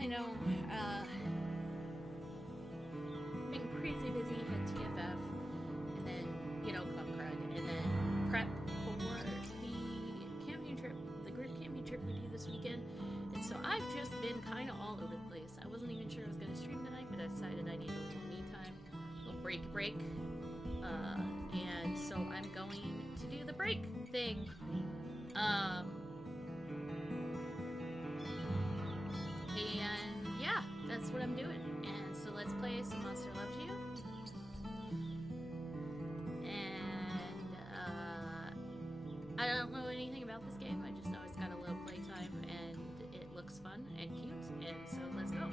I know, been crazy busy at TFF, and then, Club Crud, and then prep for the camping trip, the group camping trip we do this weekend. And so I've just been kind of all over the place. I wasn't even sure I was going to stream tonight, but I decided I needed a little me time, a little break. And so I'm going to do the break thing. And yeah, that's what I'm doing. And so let's play some Monster Loves You. And I don't know anything about this game. I just know it's got a little playtime and it looks fun and cute. And so let's go.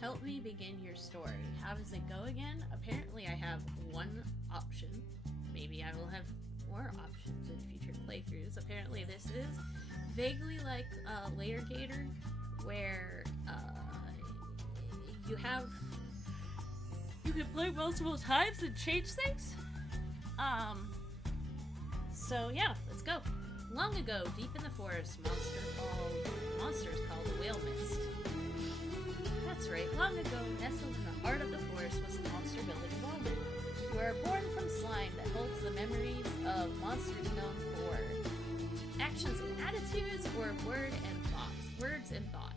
Help me begin your story. How does it go again? Apparently I have one option. Maybe I will have more options in future playthroughs. Apparently this is vaguely like Layer Gator, where you can play multiple times and change things. So yeah, let's go. Long ago, deep in the forest, monsters called the Whale Mist. That's right, long ago, nestled in the heart of the forest was the monster village of Almond. You are born from slime that holds the memories of monsters known for actions and attitudes, or words and thought.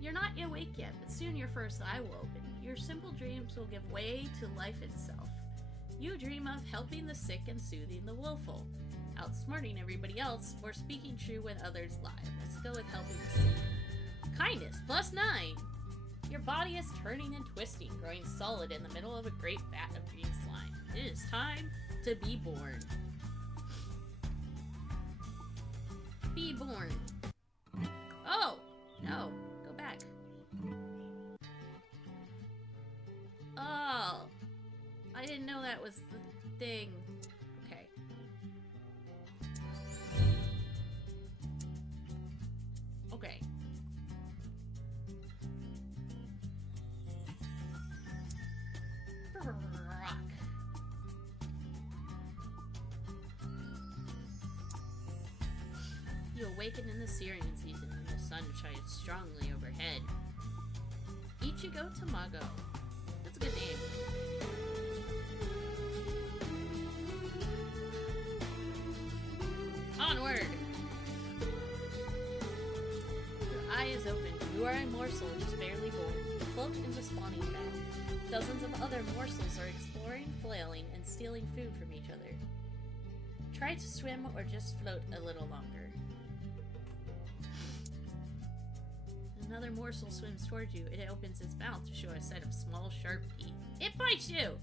You're not awake yet, but soon your first eye will open. Your simple dreams will give way to life itself. You dream of helping the sick and soothing the willful, outsmarting everybody else, or speaking true when others lie. Let's go with helping the sick. Kindness, +9. Your body is turning and twisting, growing solid in the middle of a great vat of green slime. It is time to be born. Be born. Oh, no. Go back. Oh. I didn't know that was the thing. Okay. Okay. Rock. You awaken in the Syrian season when the sun shines strongly overhead. Ichigo Tamago. That's a good name. Onward! Your eye is open. You are a morsel just barely born. You float in the spawning bed. Dozens of other morsels are exploring, flailing, and stealing food from each other. Try to swim or just float a little longer. Another morsel swims towards you. It opens its mouth to show a set of small, sharp teeth. It bites you!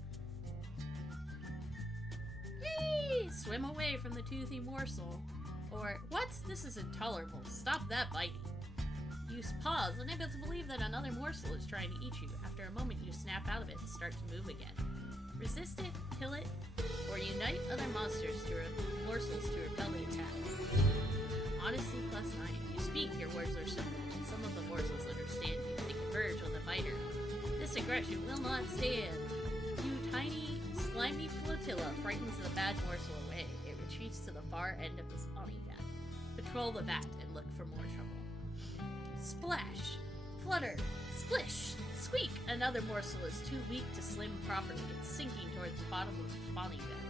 Yay! Swim away from the toothy morsel. Or, what? This is intolerable. Stop that biting. You pause, unable to believe that another morsel is trying to eat you. After a moment, you snap out of it and start to move again. Resist it, kill it, or unite other morsels to repel the attack. Honesty +9. You speak, your words are simple, and some of the morsels understand you. They converge on the biter. This aggression will not stand. You tiny, slimy flotilla frightens the bad morsel away. It retreats to the far end of the spawning vat. Patrol the vat and look for more trouble. Splash! Flutter! Splish! Squeak! Another morsel is too weak to swim properly. It's sinking towards the bottom of the spawning vat.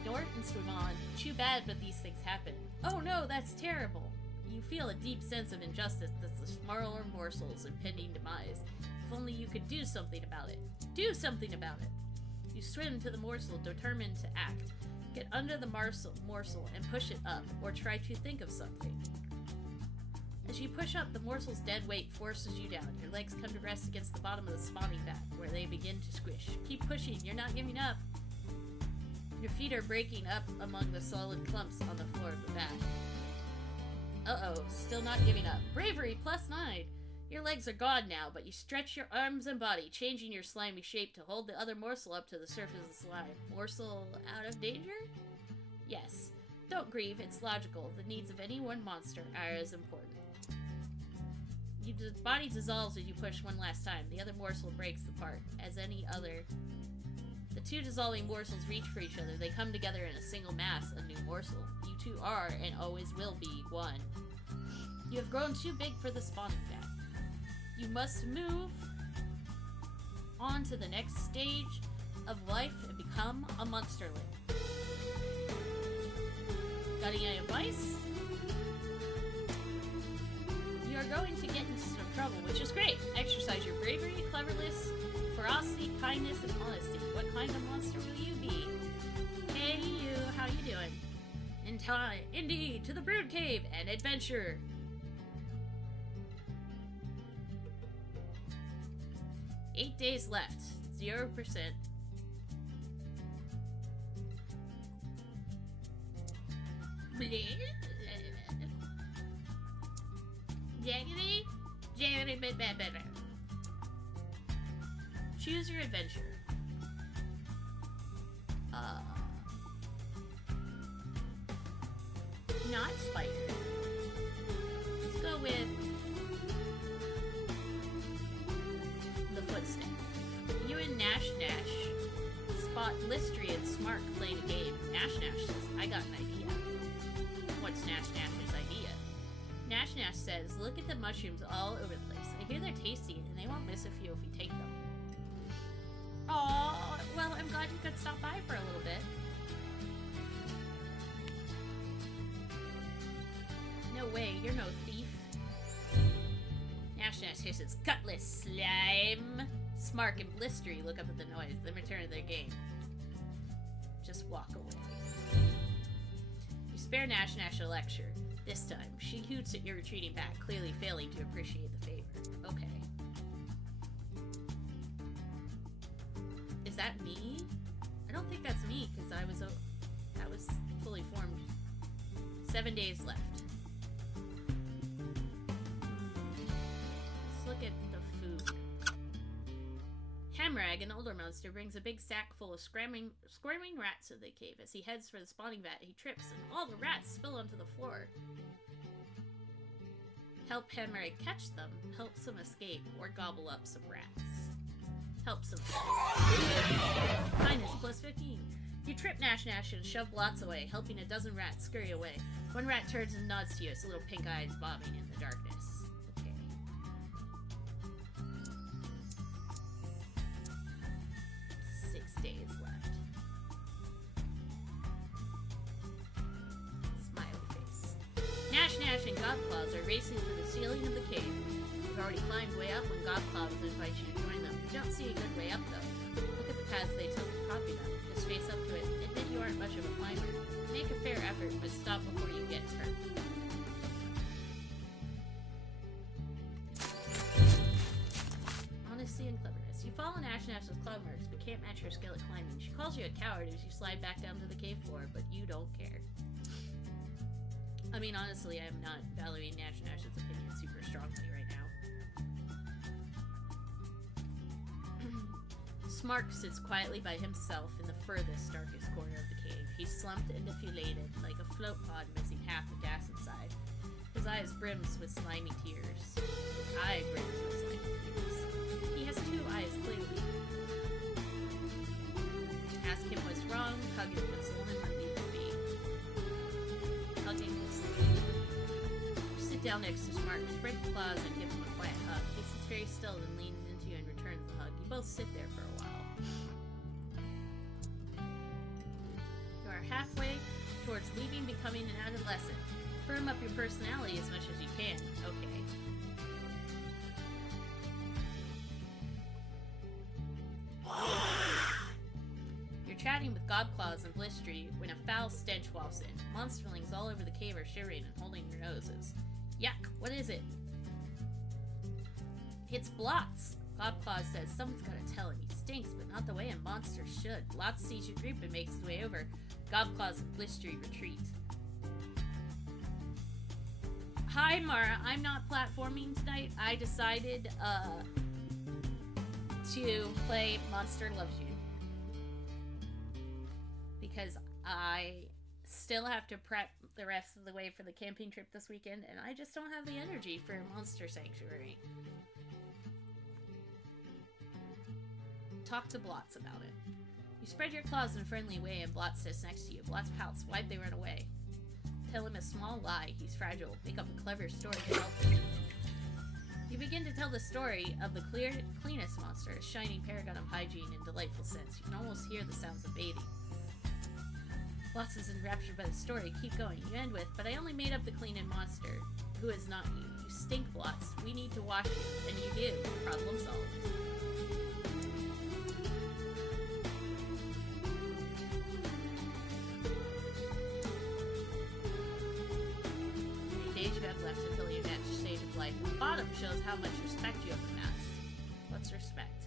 Ignore it and swim on. Too bad, but these things happen. Oh no, that's terrible! You feel a deep sense of injustice at the smaller morsel's impending demise. If only you could do something about it. Do something about it! You swim to the morsel, determined to act. Get under the morsel and push it up, or try to think of something. As you push up, the morsel's dead weight forces you down. Your legs come to rest against the bottom of the spawning vat, where they begin to squish. Keep pushing, you're not giving up. Your feet are breaking up among the solid clumps on the floor of the vat. Uh-oh, still not giving up. Bravery +9! Your legs are gone now, but you stretch your arms and body, changing your slimy shape to hold the other morsel up to the surface of the slime. Morsel out of danger? Yes. Don't grieve, it's logical. The needs of any one monster are as important. Your body dissolves as you push one last time. The other morsel breaks apart, as any other. The two dissolving morsels reach for each other. They come together in a single mass, a new morsel. You two are, and always will be, one. You have grown too big for the spawning vat. You must move on to the next stage of life and become a monsterling. Got any advice? You are going to get into some trouble, which is great. Exercise your bravery, cleverness, ferocity, kindness, and honesty. What kind of monster will you be? Hey you, how you doing? Indeed, to the Brood Cave and adventure. Eight days left. 0%. Choose your adventure. Not spider. Let's go with the footstep. You and Nash spot Listry and Smark playing a game. Nash says, I got an idea. What's Nash's idea? Nash says, look at the mushrooms all over the place. I hear they're tasty and they won't miss a few if we take them. Oh, well, I'm glad you could stop by for a little bit. No way, you're no thief. Nash hisses, gutless slime. Smark and Blistery look up at the noise, then return to their game. Just walk away. You spare Nash a lecture. This time, she hoots at your retreating back, clearly failing to appreciate the favor. Okay. Is that me? I don't think that's me, because that was fully formed. 7 days left. Let's look at the food. Hamrag, an older monster, brings a big sack full of squirming rats to the cave. As he heads for the spawning vat, he trips, and all the rats spill onto the floor. Help Hamrag catch them, helps them escape, or gobble up some rats. Helps them escape. Kindness plus 15. You trip Nash and shove lots away, helping a dozen rats scurry away. One rat turns and nods to you, its little pink eyes bobbing in the darkness. Okay. 6 days left. Smiley face. Nash and Godclaws are racing to the ceiling of the cave. You've already climbed way up when Godclaws invites you to join them. You don't see a good way up, though. Look at the paths they took to copy them. Just face up to it. Admit you aren't much of a climber. Make a fair effort, but stop before you get hurt. Honesty and cleverness. You follow Nash's claw marks, but can't match her skill at climbing. She calls you a coward as you slide back down to the cave floor, but you don't care. I mean, honestly, I'm not valuing Nash's opinion super strongly right now. Smark sits quietly by himself in the furthest, darkest corner of the cave. He's slumped and deflated, like a float pod missing half the gas inside. His eyes brims with slimy tears. His eye brims with slimy tears. He has 2 eyes, clearly. Ask him what's wrong, hug him, console him, or leave him be. Hugging, consoling. You sit down next to Smark, spread the claws, and give him a quiet hug. He sits very still and leans into you and returns the hug. You both sit there for a while. You are halfway towards leaving, becoming an adolescent. Firm up your personality as much as you can. Okay. You're chatting with Godclaws and Blistery when a foul stench wafts in. Monsterlings all over the cave are shivering and holding their noses. Yuck, what is it? It's Blotz. Godclaws says, someone's gotta tell him. He stinks, but not the way a monster should. Blotz sees your group and makes his way over. Godclaws and Blistery retreat. Hi, Mara. I'm not platforming tonight. I decided, to play Monster Loves You. Because I still have to prep the rest of the way for the camping trip this weekend, and I just don't have the energy for Monster Sanctuary. Talk to Blotz about it. You spread your claws in a friendly way, and Blotz sits next to you. Blotz pouts. Why'd they run away? Tell him a small lie. He's fragile. Make up a clever story to help him. You begin to tell the story of the cleanest monster, a shining paragon of hygiene and delightful scents. You can almost hear the sounds of bathing. Blotz is enraptured by the story. Keep going. You end with, but I only made up the cleaning monster, who is not you. You stink, Blotz. We need to wash you. And you do. Problem solved. The days you have left until your next stage of life. The bottom shows how much respect you have amassed. What's respect?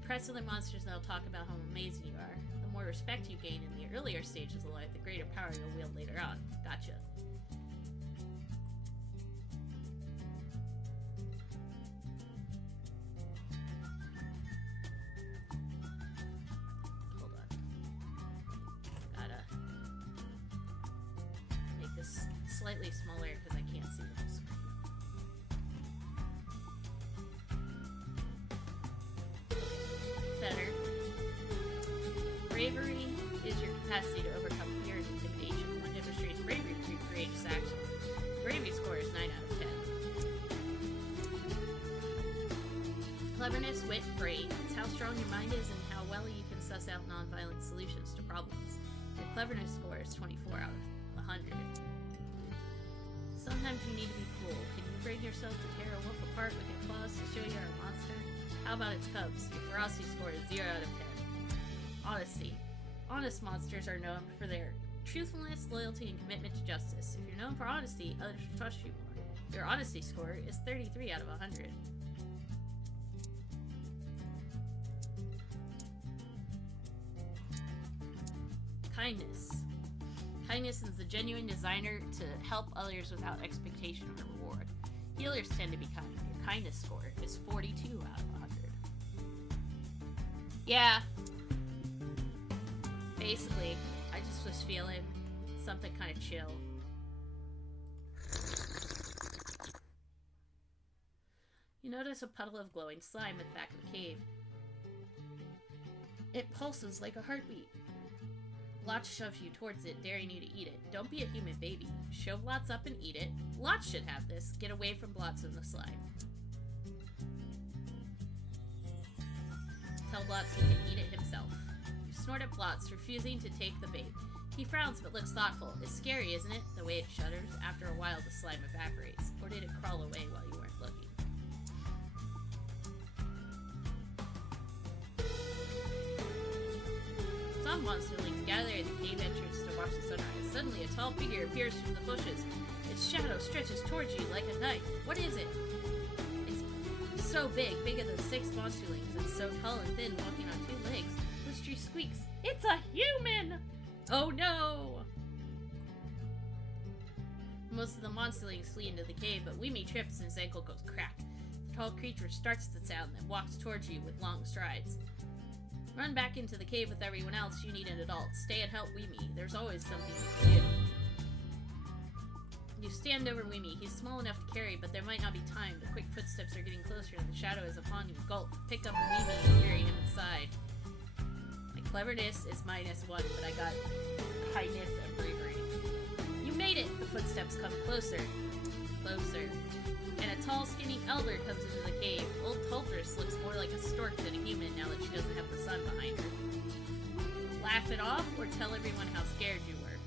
Impress other monsters and they'll talk about how amazing you are. The more respect you gain in the earlier stages of life, the greater power you'll wield later on. Gotcha. Hold on. Gotta make this slightly smaller because I can't see the whole screen. Better. Bravery is your capacity to overcome fear and intimidation. One demonstrates bravery through courageous action. Bravery score is 9 out of 10. Cleverness, wit, brain. It's how strong your mind is and how well you can suss out non-violent solutions to problems. Your cleverness score is 24 out of 100. Sometimes you need to be cool. Can you bring yourself to tear a wolf apart with your claws to show you're a monster? How about its cubs? Your ferocity score is 0 out of 10. Honesty. Honest monsters are known for their truthfulness, loyalty, and commitment to justice. If you're known for honesty, others will trust you more. Your honesty score is 33 out of 100. Kindness. Kindness is the genuine desire to help others without expectation of a reward. Healers tend to be kind. Your kindness score is 42 out of 100. Yeah. Basically, I just was feeling something kind of chill. You notice a puddle of glowing slime at the back of the cave. It pulses like a heartbeat. Blotz shoves you towards it, daring you to eat it. Don't be a human baby. Shove Blotz up and eat it. Blotz should have this. Get away from Blotz and the slime. Tell Blotz he can eat it himself. You snort at Blotz, refusing to take the bait. He frowns but looks thoughtful. It's scary, isn't it? The way it shudders. After a while, the slime evaporates. Or did it crawl away while you weren't looking? Some monsterlings gather at the cave entrance to watch the sunrise. Suddenly, a tall figure appears from the bushes. Its shadow stretches towards you like a knife. What is it? It's so big, bigger than 6 monsterlings, and so tall and thin, walking on 2 legs. Blistery squeaks. It's a human! Oh no! Most of the monsterlings flee into the cave, but Weemy trips and his ankle goes crack. The tall creature starts to sound and walks towards you with long strides. Run back into the cave with everyone else. You need an adult. Stay and help Weemy. There's always something you can do. You stand over Weemy. He's small enough to carry, but there might not be time. The quick footsteps are getting closer and the shadow is upon you. Gulp. Pick up Weemy and carry him inside. My cleverness is -1, but I got kindness and bravery. You made it! The footsteps come closer. Closer. And a tall, skinny elder comes into the cave. Old Tultress looks more like a stork than a human now that she doesn't have the sun behind her. Laugh it off or tell everyone how scared you were.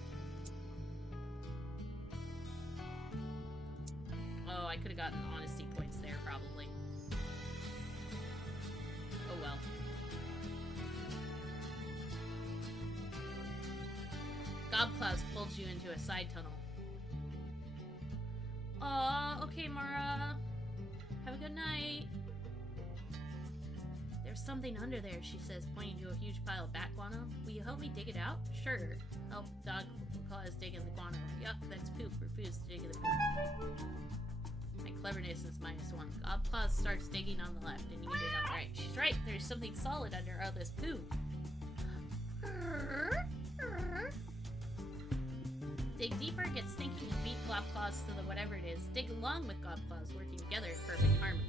Oh, I could have gotten honesty points there, probably. Oh well. Gobclaws pulls you into a side tunnel. Aw, okay, Mara. Have a good night. There's something under there, she says, pointing to a huge pile of bat guano. Will you help me dig it out? Sure. Help Dogclaws dig in the guano. Yuck, that's poop. Refuse to dig in the poop. My cleverness is -1. Gobclaws starts digging on the left, and you dig on the right. She's right. There's something solid under all this poop. Dig deeper, get stinky, and beat Glopclaws to the whatever it is. Dig along with Glopclaws, working together in perfect harmony.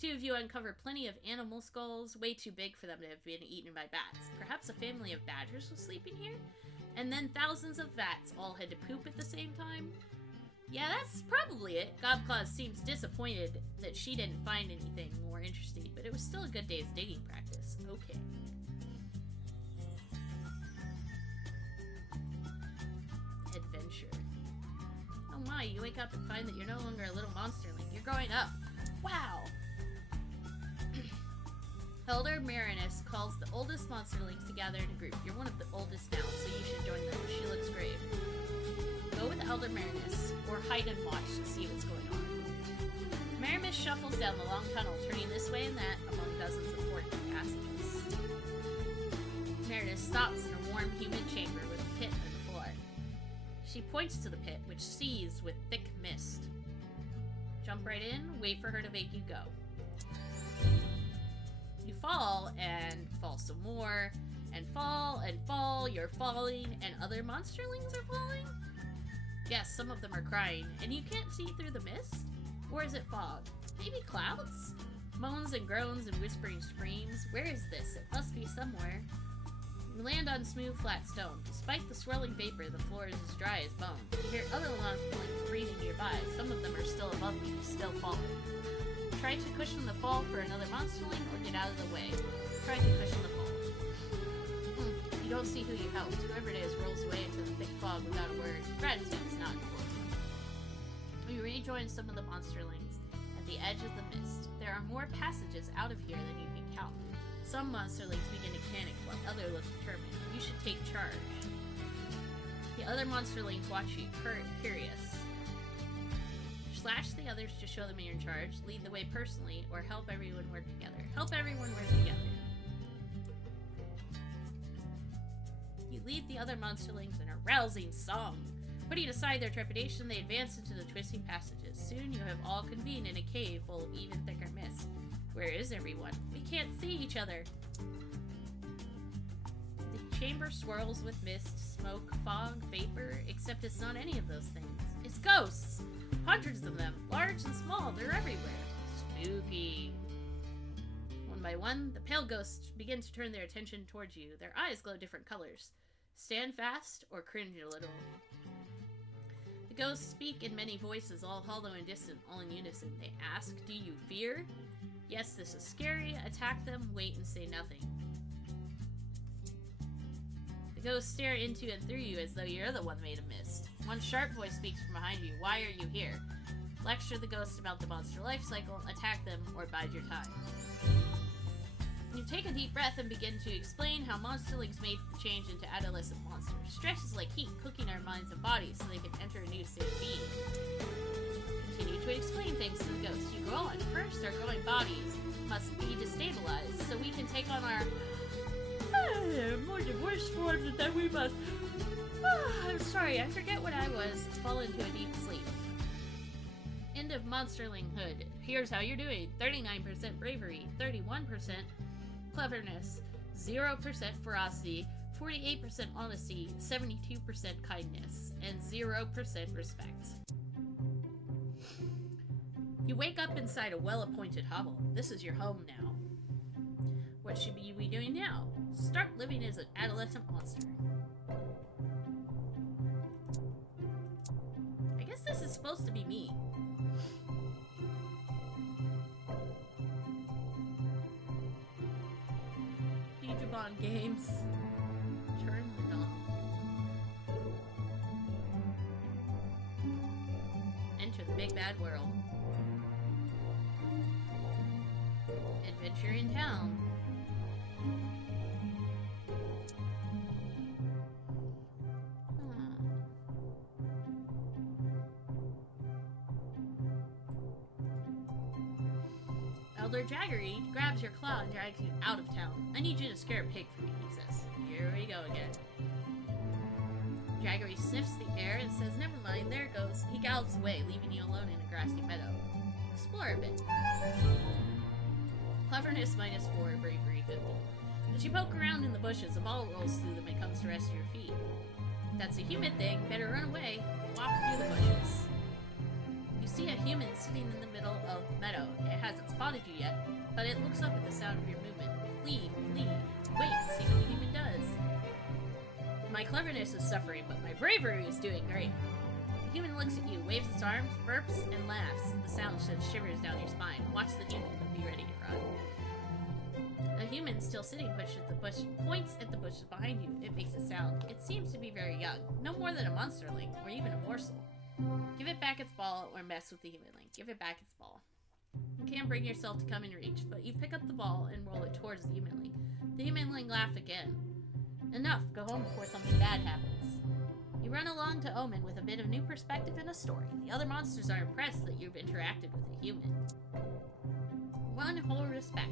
The two of you uncover plenty of animal skulls, way too big for them to have been eaten by bats. Perhaps a family of badgers was sleeping here? And then thousands of bats all had to poop at the same time? Yeah, that's probably it. Glopclaws seems disappointed that she didn't find anything more interesting, but it was still a good day's digging practice. Okay. Adventure. Oh my, you wake up and find that you're no longer a little monsterling. You're growing up. Wow! Elder Marinus calls the oldest monsterlings to gather in a group. You're one of the oldest now, so you should join them. She looks grave. Go with Elder Marinus, or hide and watch to see what's going on. Marinus shuffles down the long tunnel, turning this way and that among dozens of forked passages. Marinus stops in a warm, humid chamber with a pit on the floor. She points to the pit, which seethes with thick mist. Jump right in, wait for her to make you go. You fall, and fall some more, and fall, you're falling, and other monsterlings are falling? Yes, some of them are crying, and you can't see through the mist? Or is it fog? Maybe clouds? Moans and groans and whispering screams. Where is this? It must be somewhere. You land on smooth, flat stone. Despite the swirling vapor, the floor is as dry as bone. You hear other monsterlings breathing nearby. Some of them are still above you, still falling. Try to cushion the fall for another monsterling, or get out of the way. Try to cushion the fall. You don't see who you helped. Whoever it is rolls away into the thick fog without a word. Gratitude is not important. You rejoin some of the monsterlings at the edge of the mist. There are more passages out of here than you can count. Some monsterlings begin to panic, while others look determined. You should take charge. The other monsterlings watch you, curious. Slash the others to show them you're in charge, lead the way personally, or help everyone work together. Help everyone work together. You lead the other monsterlings in a rousing song. Putting aside their trepidation, they advance into the twisting passages. Soon you have all convened in a cave full of even thicker mist. Where is everyone? We can't see each other. The chamber swirls with mist, smoke, fog, vapor, except it's not any of those things. It's ghosts! Hundreds of them, large and small, they're everywhere. Spooky. One by one, the pale ghosts begin to turn their attention towards you. Their eyes glow different colors. Stand fast or cringe a little. The ghosts speak in many voices, all hollow and distant, all in unison. They ask, do you fear? Yes, this is scary. Attack them, wait, and say nothing. The ghosts stare into and through you as though you're the one made of mist. One sharp voice speaks from behind you. Why are you here? Lecture the ghosts about the monster life cycle, attack them, or bide your time. You take a deep breath and begin to explain how monsterlings made the change into adolescent monsters. Stress is like heat, cooking our minds and bodies so they can enter a new state of being. Continue to explain things to the ghosts. You go on. First, our growing bodies must be destabilized so we can take on our more diverse forms, and then we must... I'm sorry, I forget what I was. Fall into a deep sleep. End of monsterlinghood. Here's how you're doing. 39% bravery, 31% cleverness, 0% ferocity, 48% honesty, 72% kindness, and 0% respect. You wake up inside a well-appointed hovel. This is your home now. What should you be doing now? Start living as an adolescent monster. I guess this is supposed to be me. Digimon games. Turn the knob. Enter the big bad world. Adventure in town. Elder Jaggery grabs your claw and drags you out of town. I need you to scare a pig for me, he says. Here we go again. Jaggery sniffs the air and says, never mind, there it goes. He gallops away, leaving you alone in a grassy meadow. Explore a bit. Cleverness -4, bravery 50. As you poke around in the bushes, a ball rolls through them and comes to rest at your feet. That's a human thing. Better run away. Walk through the bushes. You see a human sitting in the middle of the meadow. It hasn't spotted you yet, but it looks up at the sound of your movement. Flee, flee. Wait, see what the human does. My cleverness is suffering, but my bravery is doing great. The human looks at you, waves its arms, burps, and laughs. The sound sends shivers down your spine. Watch the human, but be ready to run. A human still sitting points at the bushes behind you. It makes a sound. It seems to be very young, no more than a monsterling, or even a morsel. Give it back its ball, or mess with the humanling. Give it back its ball. You can't bring yourself to come in reach, but you pick up the ball and roll it towards the humanling. The humanling laughs again. Enough, go home before something bad happens. You run along to Omen with a bit of new perspective and a story. The other monsters are impressed that you've interacted with a human. One whole respect.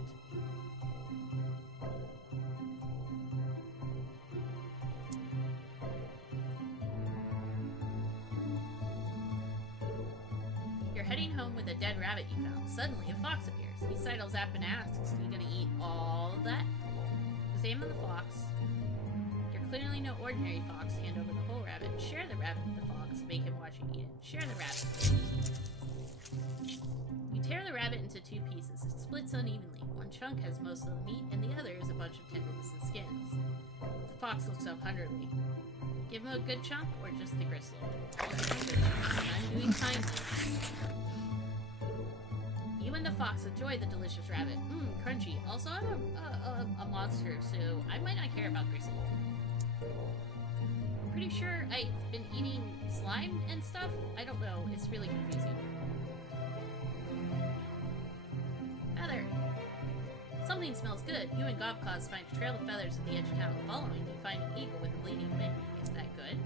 You're heading home with a dead rabbit you found. Suddenly, a fox appears. He sidles up and asks, "Are you gonna eat all of that?" Examine the fox. You're clearly no ordinary fox. Hand over the whole rabbit. Share the rabbit with the fox. Make him watch you eat it. Share the rabbit. You tear the rabbit into 2 pieces. It splits unevenly. One chunk has most of the meat, and the other is a bunch of tendons and skins. The fox looks up hungrily. Give him a good chunk, or just the gristle? I'm doing kindness. You and the fox enjoy the delicious rabbit. Crunchy. Also, I'm a monster, so I might not care about gristle. I'm pretty sure I've been eating slime and stuff. I don't know. It's really confusing. Feather. Something smells good. You and Gobclaws find a trail of feathers at the edge of town. Following, you find an eagle with a bleeding wing. Is that good?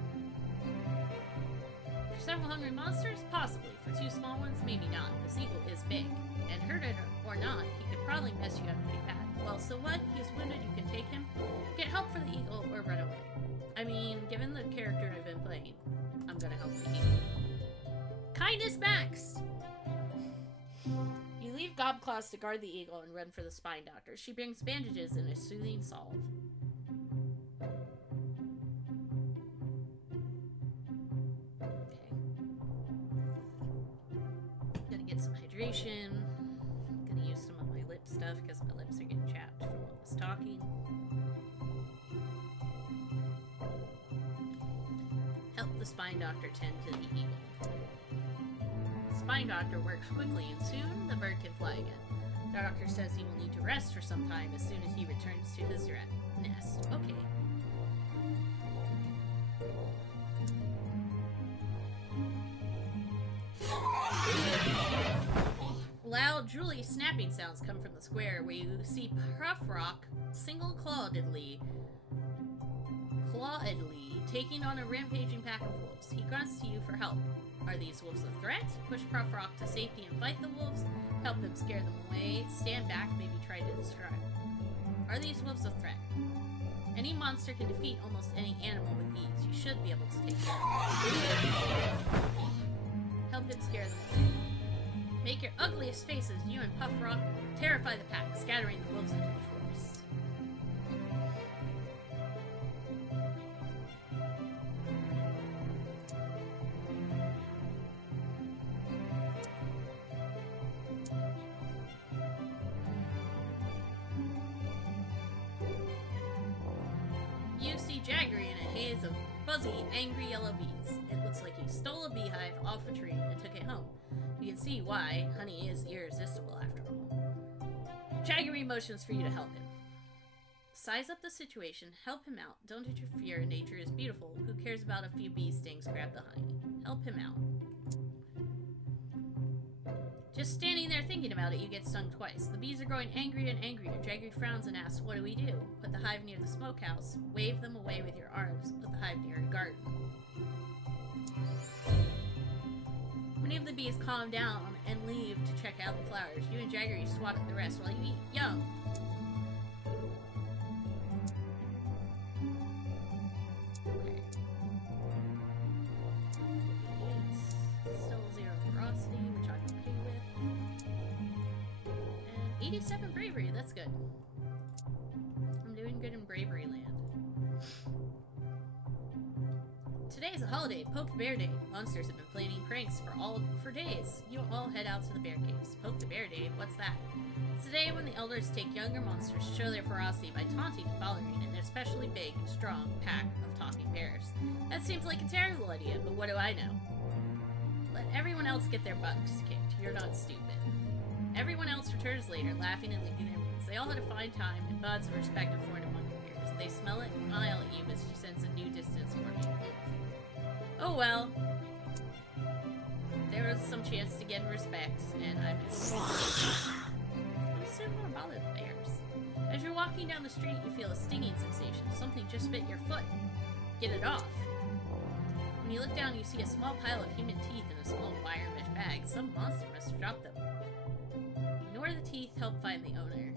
For several hungry monsters? Possibly. For 2 small ones? Maybe not. This eagle is big. And hurt it or not, he could probably mess you up pretty bad. Well, so what? He's wounded, you can take him, get help for the eagle, or run away. I mean, given the character I've been playing, I'm gonna help the eagle. Kindness maxed! You leave Gobclaws to guard the eagle and run for the spine doctor. She brings bandages and a soothing salve. Okay. Gonna get some hydration. Gonna use some of my lip stuff because my lips are getting chapped from what was talking. Help the spine doctor tend to the eagle. The spine doctor works quickly and soon the bird can fly again. The doctor says he will need to rest for some time as soon as he returns to his nest. Okay. Loud, drooly snapping sounds come from the square where you see Puffrock single-clawedly taking on a rampaging pack of wolves. He grunts to you for help. Are these wolves a threat? Push Puffrock to safety and fight the wolves. Help them scare them away. Stand back, maybe try to distract. Are these wolves a threat? Any monster can defeat almost any animal with ease. You should be able to take care of them. Help him scare them away. Make your ugliest faces, you and Puffrock. Terrify the pack, scattering the wolves into the forest. You see Jaggery in a haze of fuzzy, angry yellow bees. It looks like he stole a beehive off a tree and took it home. You can see why. Honey is irresistible after all. Jaggery motions for you to help him. Size up the situation, help him out. Don't interfere, nature is beautiful. Who cares about a few bee stings? Grab the honey. Help him out. Just standing there thinking about it, you get stung twice. The bees are growing angrier and angrier. Jaggery frowns and asks, what do we do? Put the hive near the smokehouse. Wave them away with your arms. Put the hive near a garden. Many of the bees calm down and leave to check out the flowers. You and Jaggery swat at the rest while you eat yum. Okay. Still 0 ferocity, which I'm okay with. And 87 bravery, that's good. I'm doing good in bravery land. Today is a holiday, Poke Bear Day. Monsters have been planning pranks for days. You all head out to the bear caves. Poke the Bear Day? What's that? It's a day when the elders take younger monsters to show their ferocity by taunting and bothering an especially big, strong pack of talking bears. That seems like a terrible idea, but what do I know? Let everyone else get their butts kicked. You're not stupid. Everyone else returns later, laughing and licking their wounds. They all had a fine time, and buds of respect are formed among the bears. They smell it and smile at you as you sense a new distance forming. Oh well. There was some chance to get respect, and I'm still more about the bears. As you're walking down the street, you feel a stinging sensation. Something just bit your foot. Get it off. When you look down, you see a small pile of human teeth in a small wire mesh bag. Some monster must have dropped them. Ignore the teeth, help find the owner.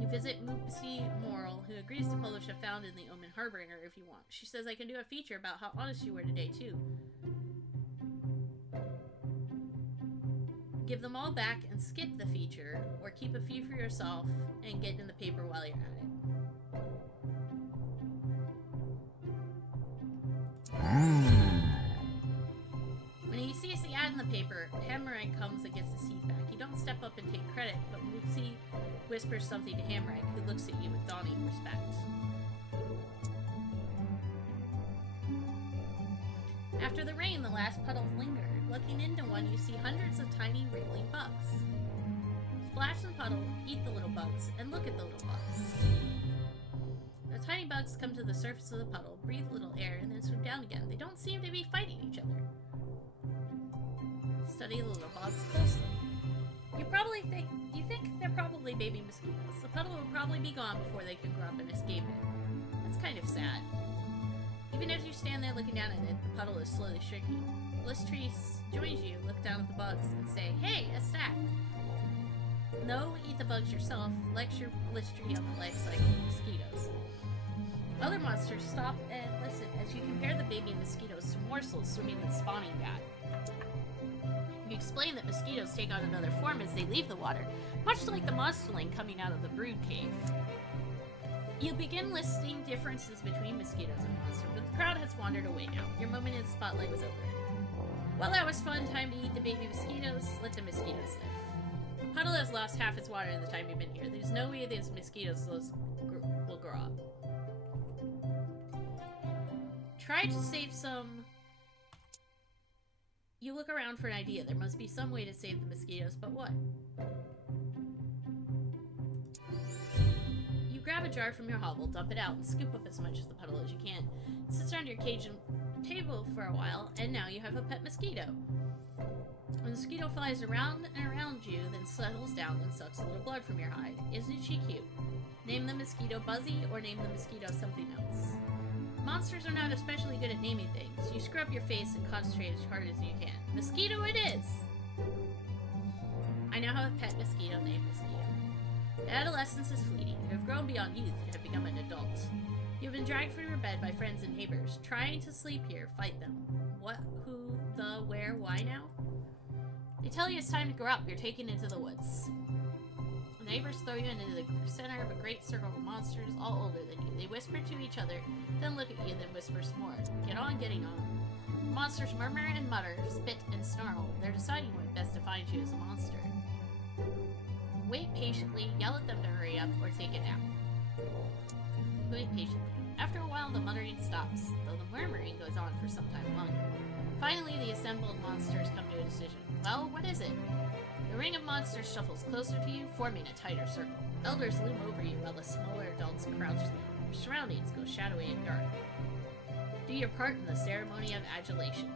You visit Moopsie Moral, who agrees to publish a Found in the Omen Harbinger if you want. She says I can do a feature about how honest you were today, too. Give them all back and skip the feature, or keep a few for yourself and get in the paper while you're at it. When he sees the ad in the paper, Hammerite comes and gets his teeth back. You don't step up and take credit, but Moopsie whispers something to Hammerite, who looks at you with dawning respect. After the rain, the last puddles linger. Looking into one, you see hundreds of tiny wriggling bugs. Splash in the puddle, eat the little bugs, and look at the little bugs. The tiny bugs come to the surface of the puddle, breathe a little air, and then swim down again. They don't seem to be fighting each other. Study the little bugs closely. You think they're probably baby mosquitoes. The puddle will probably be gone before they can grow up and escape it. That's kind of sad. Even as you stand there looking down at it, the puddle is slowly shrinking. Blistrice joins you, look down at the bugs, and say, "Hey, a stack!" No, eat the bugs yourself. Lecture Blistrice on the life cycle of mosquitoes. Other monsters stop and listen as you compare the baby mosquitoes to morsels swimming in spawning vat. You explain that mosquitoes take on another form as they leave the water, much like the monsterling coming out of the brood cave. You begin listing differences between mosquitoes and monsters, but the crowd has wandered away now. Your moment in the spotlight was over. Well, that was fun. Time to eat the baby mosquitoes. Let the mosquitoes live. The puddle has lost half its water in the time you've been here. There's no way these mosquitoes will grow up. Try to save some... You look around for an idea. There must be some way to save the mosquitoes, but what? You grab a jar from your hovel, dump it out, and scoop up as much of the puddle as you can. It sits around your cage and table for a while, and now you have a pet mosquito. The mosquito flies around and around you, then settles down and sucks a little blood from your hide. Isn't she cute? Name the mosquito Buzzy, or name the mosquito something else. Monsters are not especially good at naming things. You scrub your face and concentrate as hard as you can. Mosquito it is! I now have a pet mosquito named Mosquito. Adolescence is fleeting. You have grown beyond youth and have become an adult. You have been dragged from your bed by friends and neighbors. Trying to sleep here, fight them. What, who, the, where, why now? They tell you it's time to grow up. You're taken into the woods. The neighbors throw you into the center of a great circle of monsters, all older than you. They whisper to each other, then look at you, then whisper some more. Get on, getting on. The monsters murmur and mutter, spit and snarl. They're deciding what best defines you as a monster. Wait patiently, yell at them to hurry up, or take a nap. Wait patiently. After a while, the muttering stops, though the murmuring goes on for some time longer. Finally, the assembled monsters come to a decision. Well, what is it? The ring of monsters shuffles closer to you, forming a tighter circle. Elders loom over you while the smaller adults crouch low. Your surroundings go shadowy and dark. Do your part in the ceremony of adulation.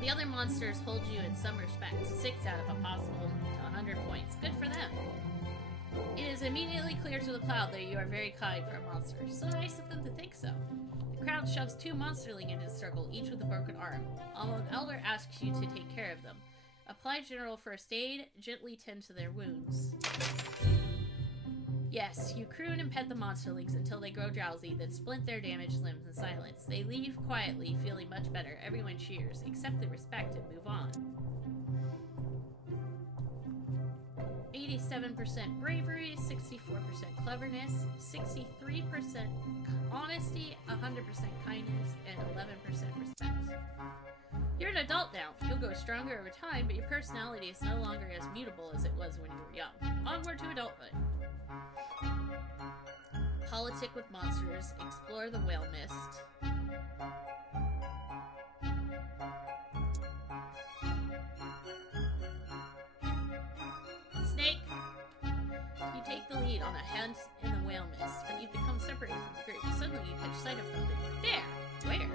The other monsters hold you in some respect, 6 out of a possible 100 points. Good for them. It is immediately clear to the cloud that you are very kind for a monster. So nice of them to think so. The crowd shoves 2 monsterling into the circle, each with a broken arm. An elder asks you to take care of them. Apply general first aid, gently tend to their wounds. Yes, you croon and pet the monsterlings until they grow drowsy, then splint their damaged limbs in silence. They leave quietly, feeling much better. Everyone cheers, accept the respect, and move on. 87% bravery, 64% cleverness, 63% honesty, 100% kindness, and 11% respect. You're an adult now. You'll grow stronger over time, but your personality is no longer as mutable as it was when you were young. Onward to adulthood. Politic with monsters. Explore the whale mist. Snake! You take the lead on a hunt in the whale mist, but you've become separated from the group. Suddenly you catch sight of something. There! Where?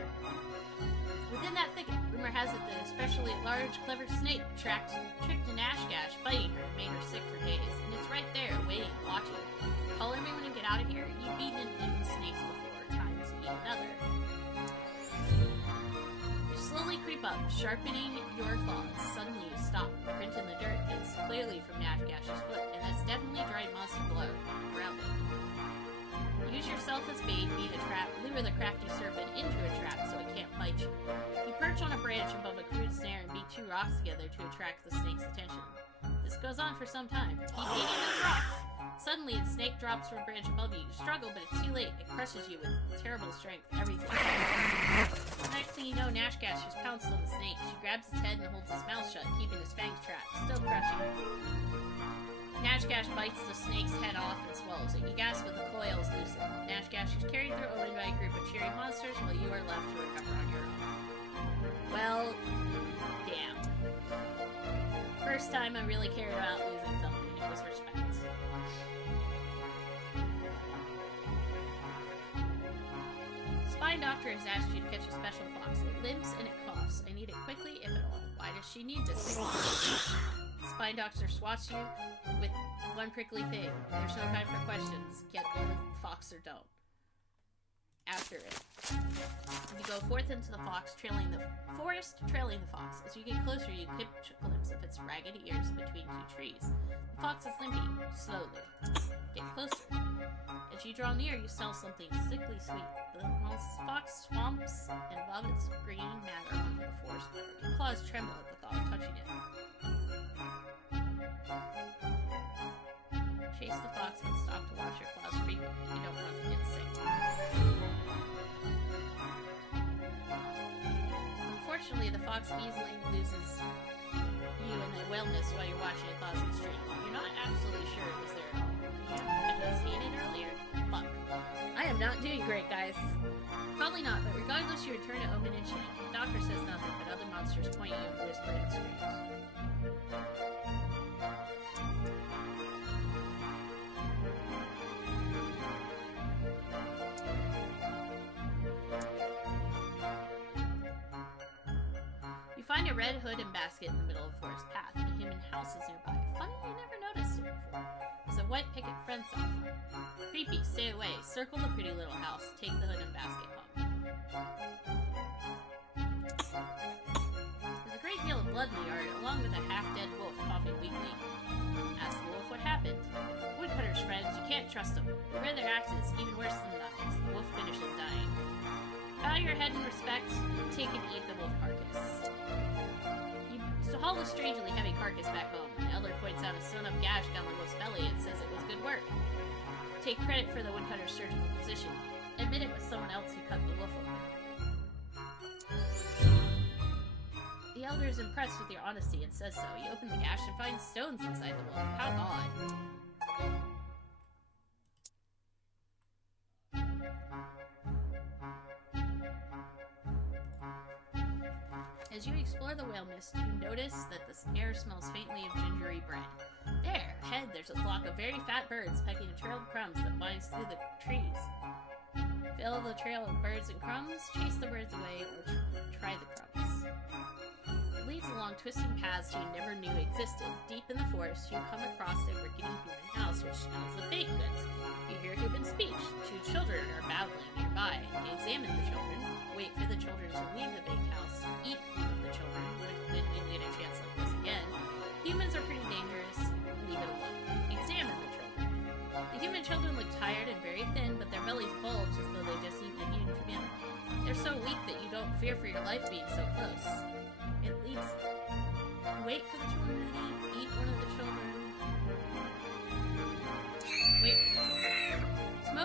Within that thicket, rumor has it that an especially large, clever snake tricked an Ashgash, biting her and made her sick for days. And it's right there, waiting, watching. Call everyone and get out of here. You've beaten and eaten snakes before. Time to eat another. You slowly creep up, sharpening your claws. Suddenly you stop. The print in the dirt is clearly from Ashgash's foot, and that's definitely dried monster blood around it. Use yourself as bait, lure the crafty serpent into a trap so it can't bite you. You perch on a branch above a crude snare and beat two rocks together to attract the snake's attention. This goes on for some time. Keep beating those rocks! Suddenly, the snake drops from a branch above you. You struggle, but it's too late. It crushes you with terrible strength. Everything. The next thing you know, Nashgash has pounced on the snake. She grabs its head and holds its mouth shut, keeping his fangs trapped. Still crushing. Nashgash bites the snake's head off and swallows it. You gasp with the coils loosened. Nashgash is carried through Owen by a group of cheery monsters while you are left to recover on your own. Well, damn. First time I really cared about losing something, it was respect. Spine Doctor has asked you to catch a special fox. It limps and it coughs. I need it quickly, if at all. Why does she need this? Spine Doctor swats you with one prickly thing. There's no time for questions. Get the fox or don't. After it. You go forth into the forest, trailing the fox. As you get closer, you catch a glimpse of its ragged ears between two trees. The fox is limping, slowly. Get closer. As you draw near, you smell something sickly sweet. The fox swamps and above its green matter onto the forest floor. Your claws tremble at the thought of touching it. Chase the fox, but stop to wash your claws frequently. You don't want to get sick. Unfortunately, the fox easily loses you in the whale mist while you're washing your claws in the stream. You're not absolutely sure it was there at all. Could you have just seen it earlier? Fuck. I am not doing great, guys. Probably not, but regardless, you return to Omen and Shane. The doctor says nothing, but other monsters point you and whisper in screams. You find a red hood and basket in the middle of the forest path, and a human house is nearby. Funny, you never noticed it before. There's a white picket fence out front. Creepy, stay away. Circle the pretty little house. Take the hood and basket home. There's a great deal of blood in the yard, along with a half-dead wolf coughing weakly. Ask the wolf what happened. Woodcutter's friends, you can't trust them. They wear their axes, even worse than the knives. The wolf finishes dying. Bow your head in respect. Take and eat the wolf carcass. You haul the strangely heavy carcass back home. An elder points out a sewn-up gash down the wolf's belly and says it was good work. Take credit for the woodcutter's surgical precision. Admit it was someone else who cut the wolf open. The elder is impressed with your honesty and says so. You open the gash and find stones inside the wolf. How odd. As you explore the whale mist, you notice that the air smells faintly of gingery bread. There, ahead, there's a flock of very fat birds pecking a trail of crumbs that winds through the trees. Fill the trail with birds and crumbs, chase the birds away, or try the crumbs. It leads along twisting paths you never knew existed. Deep in the forest, you come across a rickety human house which smells of baked goods. You hear human speech. Two children are battling nearby. You examine the children, wait for the children to leave the baked house, eat one of the children when we get a chance like this again. Humans are pretty dangerous. Leave it alone. Examine the children. The human children look tired and very thin, but their bellies bulge as though they just eaten a huge meal. They're so weak that you don't fear for your life being so close. It leads. Wait for the children to eat one of the children.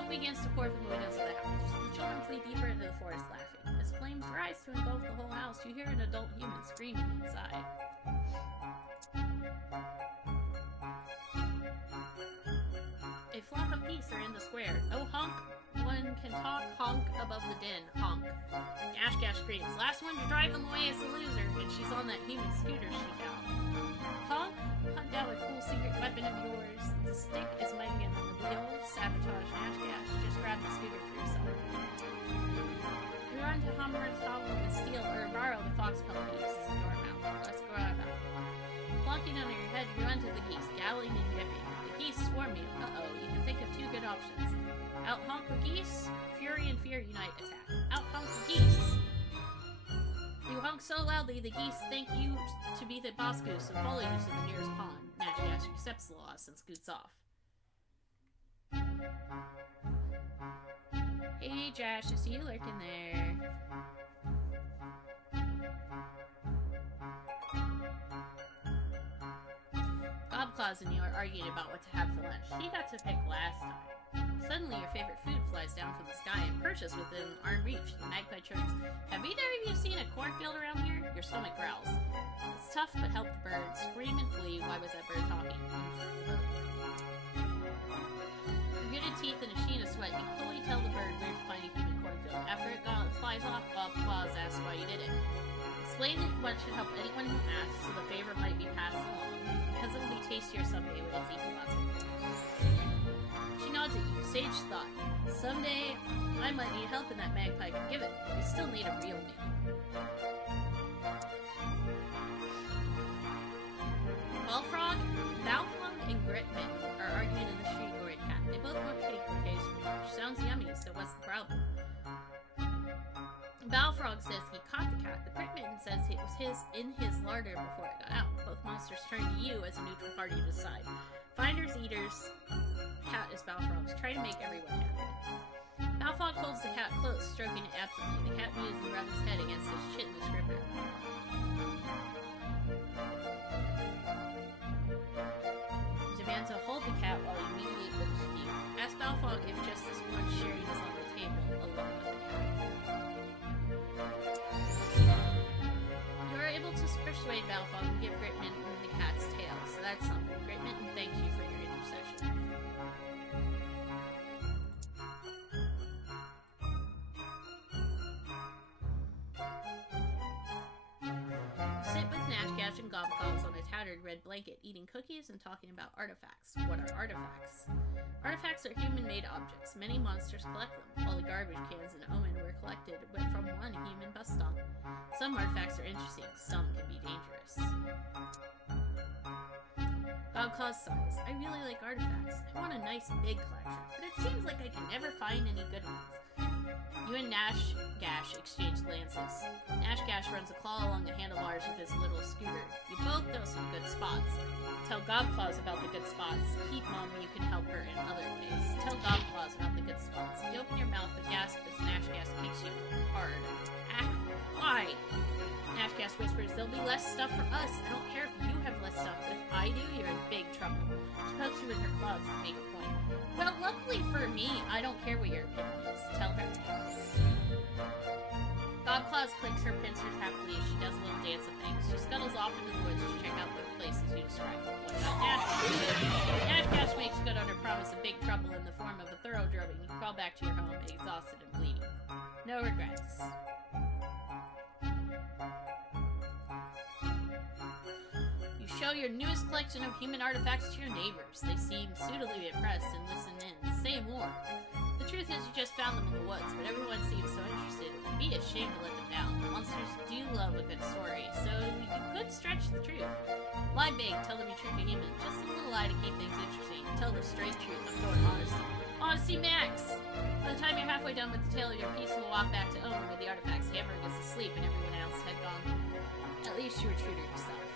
Smoke begins to pour from the windows of the house. The children flee deeper into the forest laughing. As flames rise to engulf the whole house, you hear an adult human screaming inside. A flock of geese are in the square. Oh, honk! One can talk, honk above the din, honk. Gash Gash screams, last one to drive them away is the loser, and she's on that human scooter she found. Honk, hunt down a cool secret weapon of yours. The stick is mighty and on the wheel. Sabotage Nash Gash, just grab the scooter for yourself. You run to Hummer's Hollow and steal or borrow the foxpelt geese as a doormat. Let's grab out. Plunking under your head, you run to the geese, galloping and yipping. The geese swarm you. Uh-oh, you can think of two good options. Out honk the geese, fury and fear unite attack. Out honk the geese! You honk so loudly the geese think you to be the boss goose and follow you to the nearest pond. Nash Gash accepts the loss and scoots off. Hey Josh, I see you lurking there. Gobclaws and you are arguing about what to have for lunch. He got to pick last time. Suddenly, your favorite food flies down from the sky and perches within arm reach. The magpie chirps, have either of you seen a cornfield around here? Your stomach growls. It's tough, but help the bird. Scream and flee. Why was that bird talking? Your gritted teeth and a sheen of sweat, you coolly tell the bird where to find a human cornfield. After it flies off, Gobclaws asks why you did it. Explain that one should help anyone who asks, so the favor might be passed along, because it will be tastier someday when it's eaten lots of people. She nods at you. Sage thought, someday I might need help and that magpie could give it. We still need a real meal. Balfrog and Gritman are arguing in the street over a cat. They both want kitty croquets for lunch. Sounds yummy, so what's the problem? Balfrog says he caught the cat, but Gritman says it was in his larder before it got out. Both monsters turn to you as a neutral party to decide. Finders, eaters, cat is Balfrog's. Try to make everyone happy. Balfrog holds the cat close, stroking it absently. The cat mews and rubs his head against his chin with gripper. You demand to hold the cat while you mediate the dispute. Ask Balfrog if just this one sharing is on the table along with the cat. You are able to persuade Balfrog to give Gritman the cat's tail, so that's something. Gritman thanks you for your intercession. Sit with Nash Gash and Gobclaws on a tattered red blanket, eating cookies and talking about artifacts. What are artifacts? Artifacts are human-made objects. Many monsters collect them. All the garbage cans in Omen were collected from one human bus stop. Some artifacts are interesting. Some can be dangerous. Gobclaws sighs. I really like artifacts. I want a nice big collection, but it seems like I can never find any good ones. You and Nash Gash exchange glances. Nash Gash runs a claw along the handlebars of his little scooter. You both know some good spots. Tell Gobclaws about the good spots. Keep Mom, you can help her in other ways. Tell Gobclaws about the good spots. You open your mouth but gasp as Nash Gash kicks you hard. Act. Why? Nash Gash whispers, there'll be less stuff for us. I don't care if you have less stuff, but if I do, you're in big trouble. She pokes you with her claws to make a point. Well, luckily for me, I don't care what your opinion is. Tell her else. Gobclaws clicks her pincers happily as she does a little dance of thanks. She scuttles off into the woods to check out the places you described. What about Nash Gash? Nash Gash makes good on her promise of big trouble in the form of a thorough drubbing. You crawl back to your home, exhausted and bleeding. No regrets. Show your newest collection of human artifacts to your neighbors. They seem suitably impressed and listen in. Say more. The truth is you just found them in the woods, but everyone seems so interested it would be a shame to let them down. Monsters do love a good story, so you could stretch the truth. Lie big, tell them you trick a human. Just a little lie to keep things interesting. Tell the straight truth. I'm going honesty. Honesty max! By the time you're halfway done with the tale, your peaceful walk back to Omer with the artifacts. Hamburg is asleep and everyone else had gone home. At least you were true to yourself.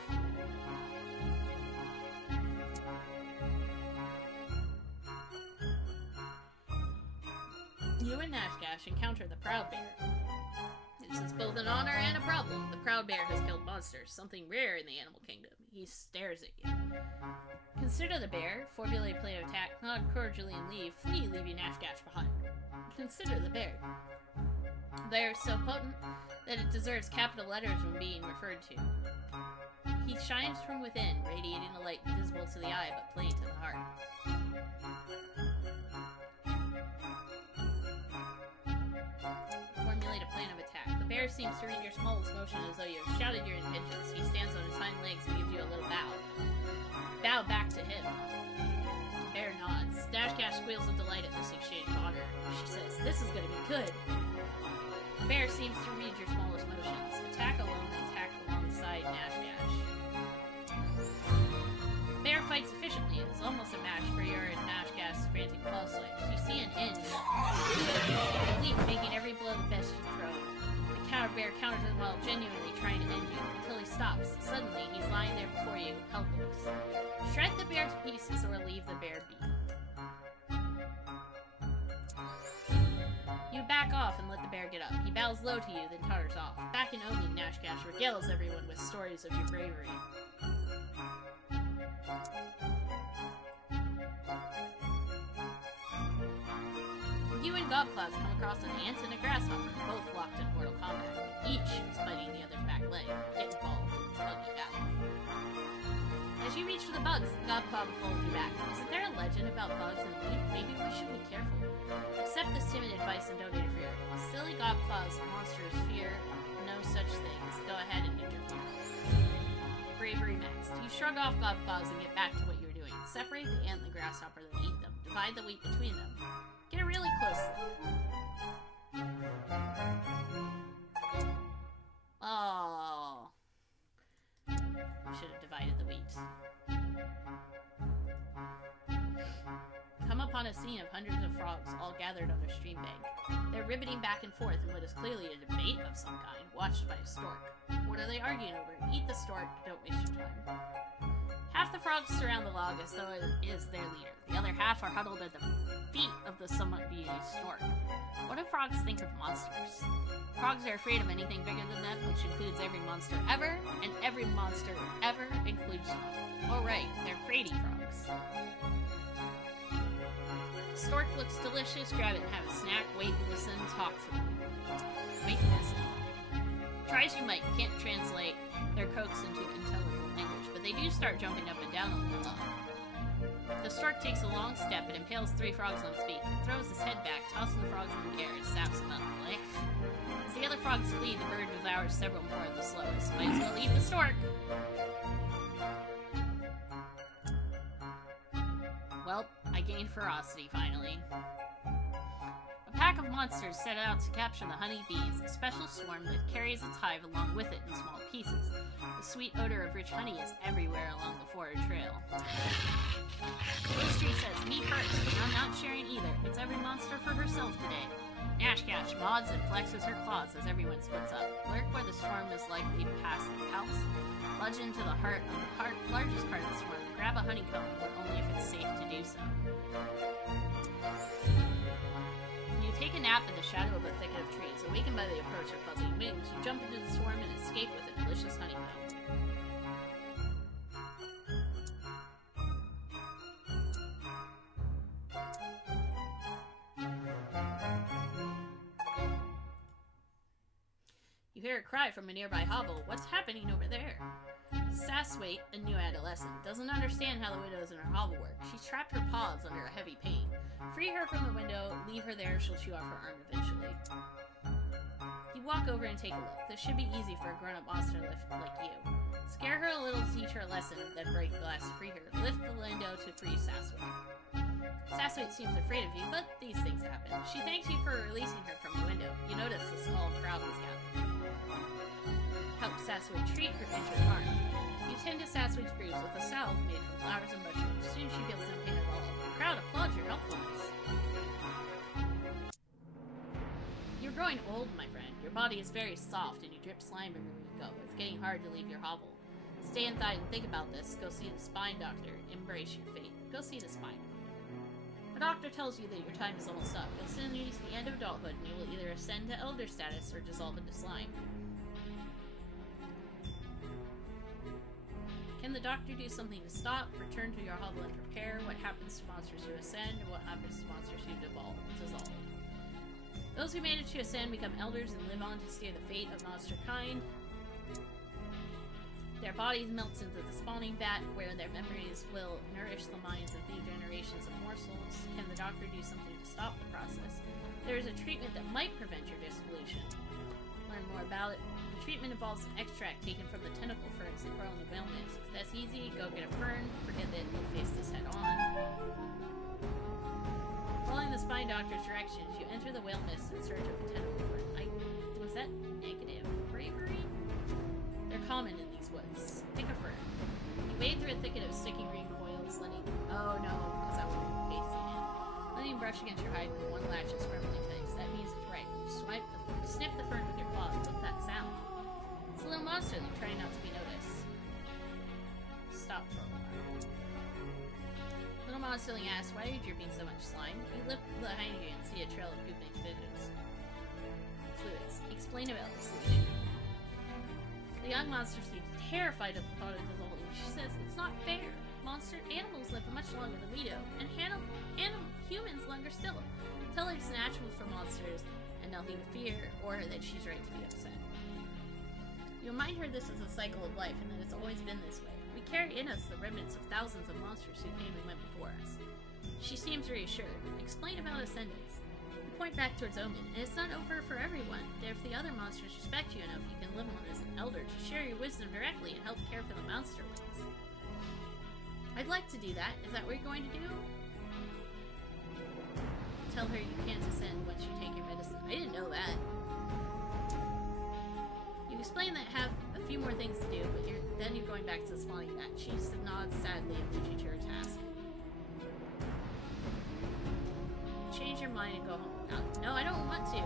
You and Nash Gash encounter the Proud Bear. This is both an honor and a problem. The Proud Bear has killed monsters, something rare in the animal kingdom. He stares at you. Consider the bear. Formulate a plan of attack. Nod cordially and leave. Flee, leaving Nashgash behind. Consider the bear. The bear is so potent that it deserves capital letters when being referred to. He shines from within, radiating a light visible to the eye but plain to the heart. Formulate a plan of attack. The bear seems to read your smallest motion as though you have shouted your intentions. He stands on his hind legs and gives you a little bow. Bow back to him. The bear nods. Nashgash squeals with delight at this exchange of honor. She says, "This is gonna be good." The bear seems to read your smallest motions. Attack alone and attack alongside Nashgash. The bear fights efficiently and is almost a match for your and Nashgash's frantic claw swipes. You see an end. You leap, making every blow the best you throw. The coward bear counters it while genuinely trying to end you, until he stops. Suddenly, he's lying there before you, helpless. Shred the bear to pieces or leave the bear be. You back off and let the bear get up. He bows low to you, then totters off. Back in Omi, Nashgash regales everyone with stories of your bravery. You and Gobclaws come across an ant and a grasshopper, both locked in mortal combat. Each is biting the other's back leg. Get involved in this ugly battle. As you reach for the bugs, Gobclaw holds you back. Isn't there a legend about bugs and wheat? Maybe we should be careful. Accept this timid advice and don't interfere. Silly Gobclaws monsters fear no such things. Go ahead and interfere. Bravery next. You shrug off Gobclaws and get back to what you're doing. Separate the ant and the grasshopper, then eat them. Divide the wheat between them. Get a really close look. Oh. I should have divided the wheat. Come upon a scene of hundreds of frogs all gathered on a stream bank. They're ribbiting back and forth in what is clearly a debate of some kind, watched by a stork. What are they arguing over? Eat the stork, don't waste your time. Half the frogs surround the log as though it is their leader. The other half are huddled at the feet of the somewhat bemused stork. What do frogs think of monsters? Frogs are afraid of anything bigger than them, which includes every monster ever, and every monster ever includes you. Oh right, they're fraidy frogs. Stork looks delicious, grab it and have a snack, wait, listen, talk to them. Wait, listen. Try as you might, can't translate their croaks into intelligible language, but they do start jumping up and down on the log. The stork takes a long step and impales 3 frogs on its beak. It throws his head back, tossing the frogs in the air, and saps them up. Blech. As the other frogs flee, the bird devours several more of the slowest. Might as well eat the stork! Well, I gained ferocity, finally. A pack of monsters set out to capture the honey bees, a special swarm that carries its hive along with it in small pieces. The sweet odor of rich honey is everywhere along the forward trail. Blue Street says, "Me first. I'm not sharing either. It's every monster for herself today." Nashgash mods and flexes her claws as everyone splits up. Lurk where the swarm is likely to pass the house. Plunge into the heart of the largest part of the swarm. Grab a honeycomb, but only if it's safe to do so. You take a nap in the shadow of a thicket of trees. Awakened by the approach of buzzing wings, you jump into the swarm and escape with a delicious honeycomb. You hear a cry from a nearby hovel. What's happening over there? Sasswaite, a new adolescent, doesn't understand how the windows in her hovel work. She's trapped her paws under a heavy pain. Free her from the window, leave her there, she'll chew off her arm eventually. You walk over and take a look. This should be easy for a grown-up monster like you. Scare her a little to teach her a lesson, then break the glass to free her. Lift the window to free Sasswaite. Sasswaite seems afraid of you, but these things happen. She thanks you for releasing her from the window. You notice a small crowd was gathered. Help Sasswaite treat her injured arm. You tend to Sasswaite's bruise with a salve made from flowers and mushrooms. Soon she feels no pain at all. The crowd applauds your helpfulness. You're growing old, my friend. Your body is very soft and you drip slime everywhere you go. It's getting hard to leave your hovel. Stay inside and think about this. Go see the spine doctor. Embrace your fate. Go see the spine doctor. The doctor tells you that your time is almost up. You'll soon reach the end of adulthood and you will either ascend to elder status or dissolve into slime. Can the doctor do something to stop, return to your hovel and prepare? What happens to monsters who ascend? What happens to monsters who dissolve? Those who manage to ascend become elders and live on to steer the fate of monster kind. Their bodies melt into the spawning vat, where their memories will nourish the minds of new generations of morsels. Can the doctor do something to stop the process? There is a treatment that might prevent your dissolution. Learn more about it. The treatment involves an extract taken from the tentacle ferns that grow in the whale mist. If that's easy, go get a fern. Forget that you'll face this head on. Following the spine doctor's directions, you enter the whale mist in search of a tentacle fern. Was that negative bravery? They're common in these woods. Pick a fern. You wade through a thicket of sticky green coils, letting... Oh no, because I wasn't facing it. Letting brush against your hide when one latch is firmly placed. That means it's right. You snip the fern with your claws. What's that sound? It's a little monster that's trying not to be noticed. Stop for a while. Little monsterling asks, why are you dripping so much slime? You look behind you and see a trail of gooping fluids. Explain about the solution. The young monster seems terrified at the thought of dissolving. She says, it's not fair. Animals live much longer than we do, and humans longer still. Tell her it's natural for monsters and nothing to fear, or that she's right to be upset. You remind her this is a cycle of life and that it's always been this way. We carry in us the remnants of thousands of monsters who came and went before us. She seems reassured. Explain about ascendance. You point back towards Omen, and it's not over for everyone. If the other monsters respect you enough, you can live on as an elder to share your wisdom directly and help care for the monsterlings. I'd like to do that. Is that what you're going to do? Tell her you can't ascend once you take your medicine. I didn't know that. You explain that have a few more things to do, but then you're going back to the spawning vat. She nods sadly and leads you to her task. Change your mind and go home. No, I don't want to.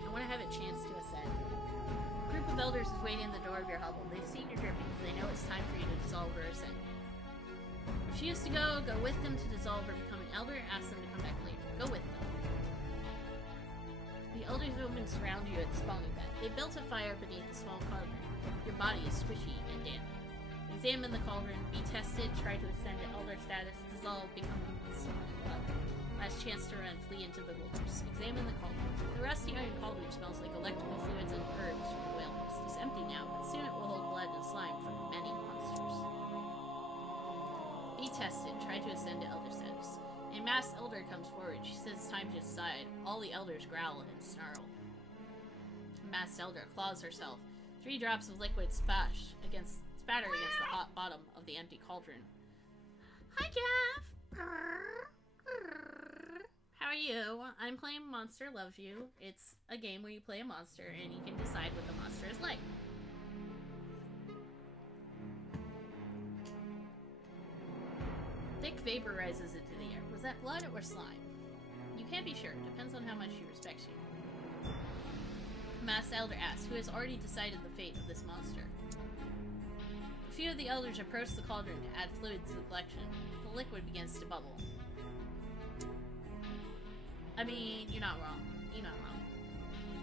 I want to have a chance to ascend. A group of elders is waiting in the door of your hovel. They've seen your drippings. They know it's time for you to dissolve or ascend. Refuse to go with them to dissolve or become an elder, ask them to come back later. Go with them. The elders of Omen surround you at the spawning vat. They built a fire beneath a small cauldron. Your body is squishy and damp. Examine the cauldron, be tested, try to ascend to elder status, dissolve, become spawning blood. Last chance to run, flee into the wilderness. Examine the cauldron. The rusty iron cauldron smells like electrical fluids and herbs from the whale mist. It's empty now, but soon it will hold blood and slime from many monsters. Be tested, try to ascend to elder status. A masked elder comes forward. She says it's time to decide. All the elders growl and snarl. The masked elder claws herself. 3 drops of liquid spatter against the hot bottom of the empty cauldron. Hi, Jeff! How are you? I'm playing Monster Loves You. It's a game where you play a monster and you can decide what the monster is like. Thick vapor rises into the air. Was that blood or slime? You can't be sure. Depends on how much she respects you. Masked Elder asks, who has already decided the fate of this monster. A few of the elders approach the cauldron to add fluid to the collection. The liquid begins to bubble. I mean, you're not wrong. You're not wrong.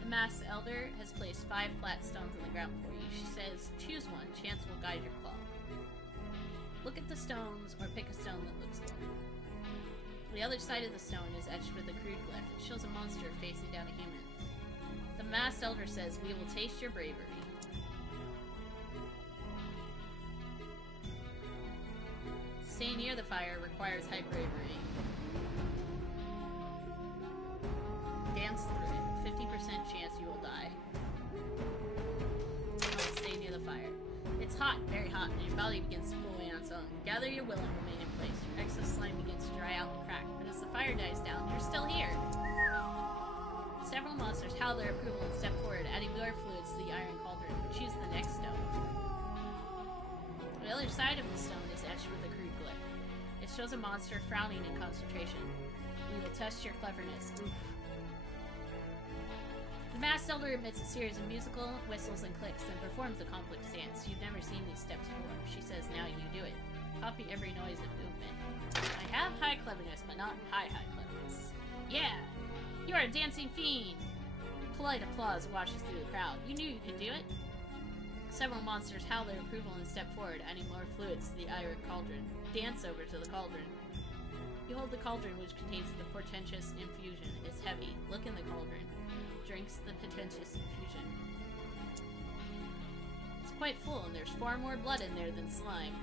The masked elder has placed 5 flat stones on the ground for you. She says, choose one. Chance will guide your claw. Look at the stones, or pick a stone that looks good. The other side of the stone is etched with a crude glyph. It shows a monster facing down a human. The masked elder says, we will taste your bravery. Staying near the fire requires high bravery. Dance through it. 50% chance you will die. Stay near the fire. It's hot, very hot, and your body begins to cool away on its own. Gather your will and remain in place. Your excess slime begins to dry out and crack, but as the fire dies down, you're still here. Several monsters howl their approval and step forward, adding more fluids to the iron cauldron. Choose the next stone. The other side of the stone is etched with a crude glyph. It shows a monster frowning in concentration. We will test your cleverness. Oof. The masked elder emits a series of musical whistles and clicks and performs a complex dance. You've never seen these steps before. She says, now you do it. Copy every noise and movement. I have high cleverness, but not high cleverness. Yeah! You are a dancing fiend! Polite applause washes through the crowd. You knew you could do it? Several monsters howl their approval and step forward, adding more fluids to the iron cauldron. Dance over to the cauldron. You hold the cauldron, which contains the portentous infusion. It's heavy. Look in the cauldron. Drinks the portentous infusion. It's quite full, and there's far more blood in there than slime.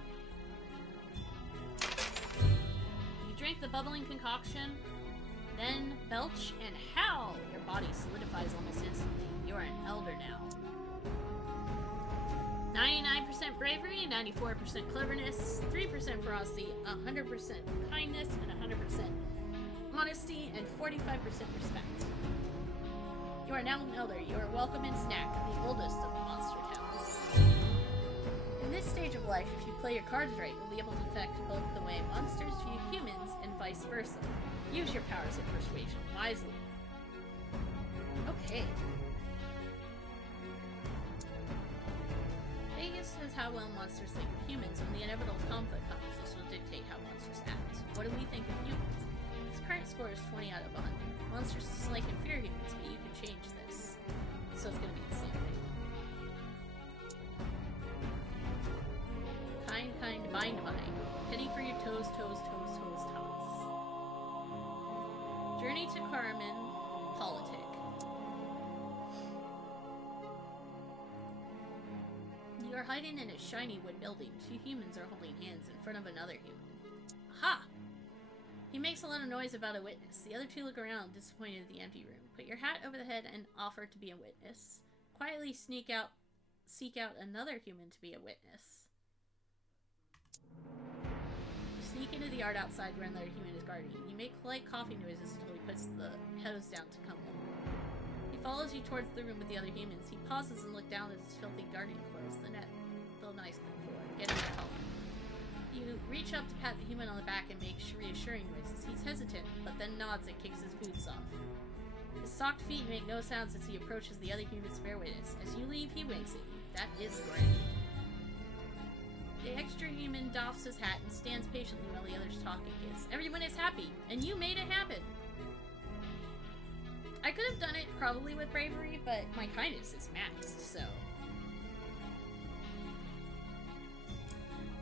You drink the bubbling concoction, then belch and howl. Your body solidifies almost instantly. You are an elder now. 99% bravery, 94% cleverness, 3% ferocity, 100% kindness, and 100% honesty, and 45% respect. You are now an elder. You are welcome in Snack, the oldest of the monster towns. In this stage of life, if you play your cards right, you'll be able to affect both the way monsters view humans and vice versa. Use your powers of persuasion wisely. Okay. Vegas says how well monsters think of humans. When the inevitable conflict comes, this will dictate how monsters act. What do we think of humans? Its current score is 20 out of 100. Monsters dislike and fear humans, but you can change this. So it's going to be the same thing. Kind, bind. Penny for your toes, tots. Journey to Carmen, politic. You are hiding in a shiny wood building. Two humans are holding hands in front of another human. Aha! He makes a lot of noise about a witness. The other two look around, disappointed at the empty room. Put your hat over the head and offer to be a witness. Quietly seek out another human to be a witness. You sneak into the yard outside where another human is guarding. You make polite coughing noises until he puts the hose down to come look. He follows you towards the room with the other humans. He pauses and looks down at his filthy guarding clothes. The nice clean floor. Get him to help. You reach up to pat the human on the back and make reassuring noises. He's hesitant, but then nods and kicks his boots off. His socked feet make no sounds as he approaches the other human's fair witness. As you leave, he winks at you. That is great. The extra human doffs his hat and stands patiently while the others talk and kiss. Everyone is happy, and you made it happen. I could have done it probably with bravery, but my kindness is maxed, so.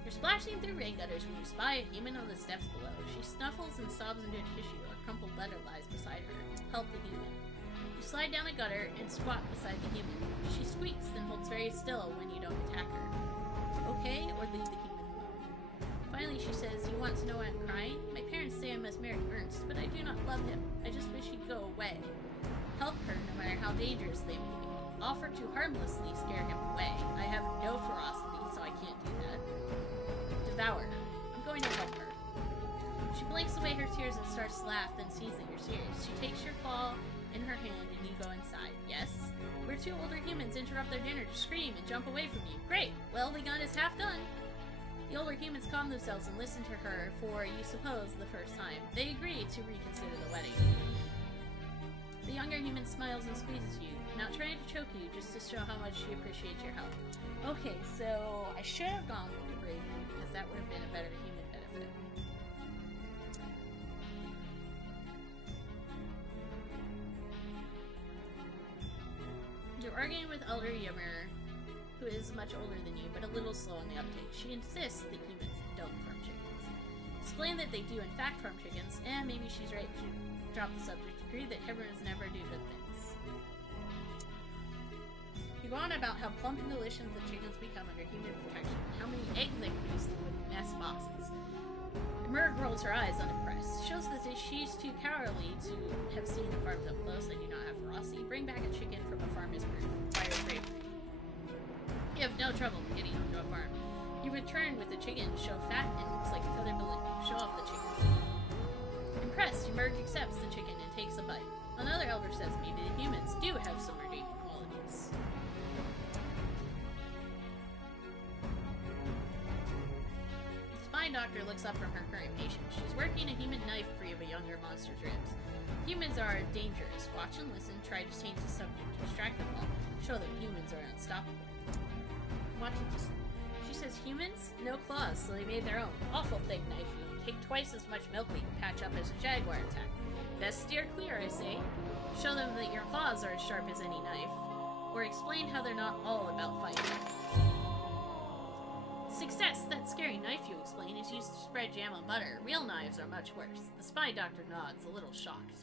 You're splashing through rain gutters when you spy a human on the steps below. She snuffles and sobs into a tissue. A crumpled letter lies beside her. Help the human. You slide down a gutter and squat beside the human. She squeaks, then holds very still when you don't attack her. Okay, or leave the human alone. Finally, she says, "You want to know why I'm crying? My parents say I must marry Ernst, but I do not love him. I just wish he'd go away. Help her, no matter how dangerous they may be. Offer to harmlessly scare him away. I have no ferocity, so I can't do that. Devour her. I'm going to help her." She blinks away her tears and starts to laugh, then sees that you're serious. She takes your claw in her hand and you go inside. Yes? Where two older humans interrupt their dinner to scream and jump away from you. Great! Well, the gun is half done. The older humans calm themselves and listen to her for, you suppose, the first time. They agree to reconsider the wedding. The younger human smiles and squeezes you, not trying to choke you, just to show how much she appreciates your help. Okay, so I should have gone with the bravery, because that would have been a better human benefit. You're arguing with Elder Yummer, who is much older than you, but a little slow on the uptake. She insists that humans don't farm chickens. Explain that they do in fact farm chickens, and maybe she's right to drop the subject. Agree that humans never do good things. You go on about how plump and delicious the chickens become under human protection, and how many eggs they produce in wooden nest boxes. Merg rolls her eyes unimpressed. Shows that she's too cowardly to have seen the farms up close and do not have ferocity. Bring back a chicken from a farm is proof. Fire bravery. You have no trouble getting onto a farm. You return with the chicken, show fat and looks like a feather balloon. Show off the chicken. Impressed, Merg accepts the chicken and takes a bite. Another elder says maybe the humans do have some redeeming qualities. The doctor looks up from her current patient. She's working a human knife free of a younger monster's ribs. Humans are dangerous. Watch and listen. Try to change the subject to distract them all. Show them humans are unstoppable. Watch and listen. She says humans? No claws, so they made their own. Awful thing, knife you. Take twice as much milkweed to patch up as a jaguar attack. Best steer clear, I say. Show them that your claws are as sharp as any knife. or explain how they're not all about fighting. Success! That scary knife you explain is used to spread jam on butter. Real knives are much worse. The spy doctor nods, a little shocked.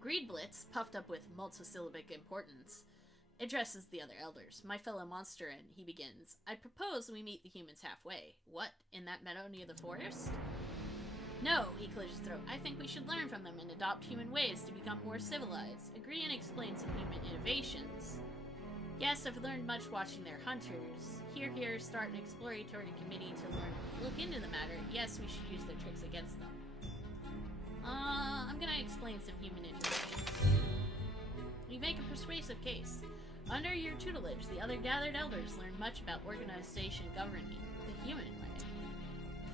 Greedblitz, puffed up with multisyllabic importance, addresses the other elders. My fellow monster, and he begins. I propose we meet the humans halfway. What? In that meadow near the forest? No, he clears his throat. I think we should learn from them and adopt human ways to become more civilized. Agree and explain some human innovations. Yes, I've learned much watching their hunters. Here, start an exploratory committee to look into the matter. Yes, we should use their tricks against them. I'm gonna explain some human innovations. You make a persuasive case. Under your tutelage, the other gathered elders learned much about organization governing the human way.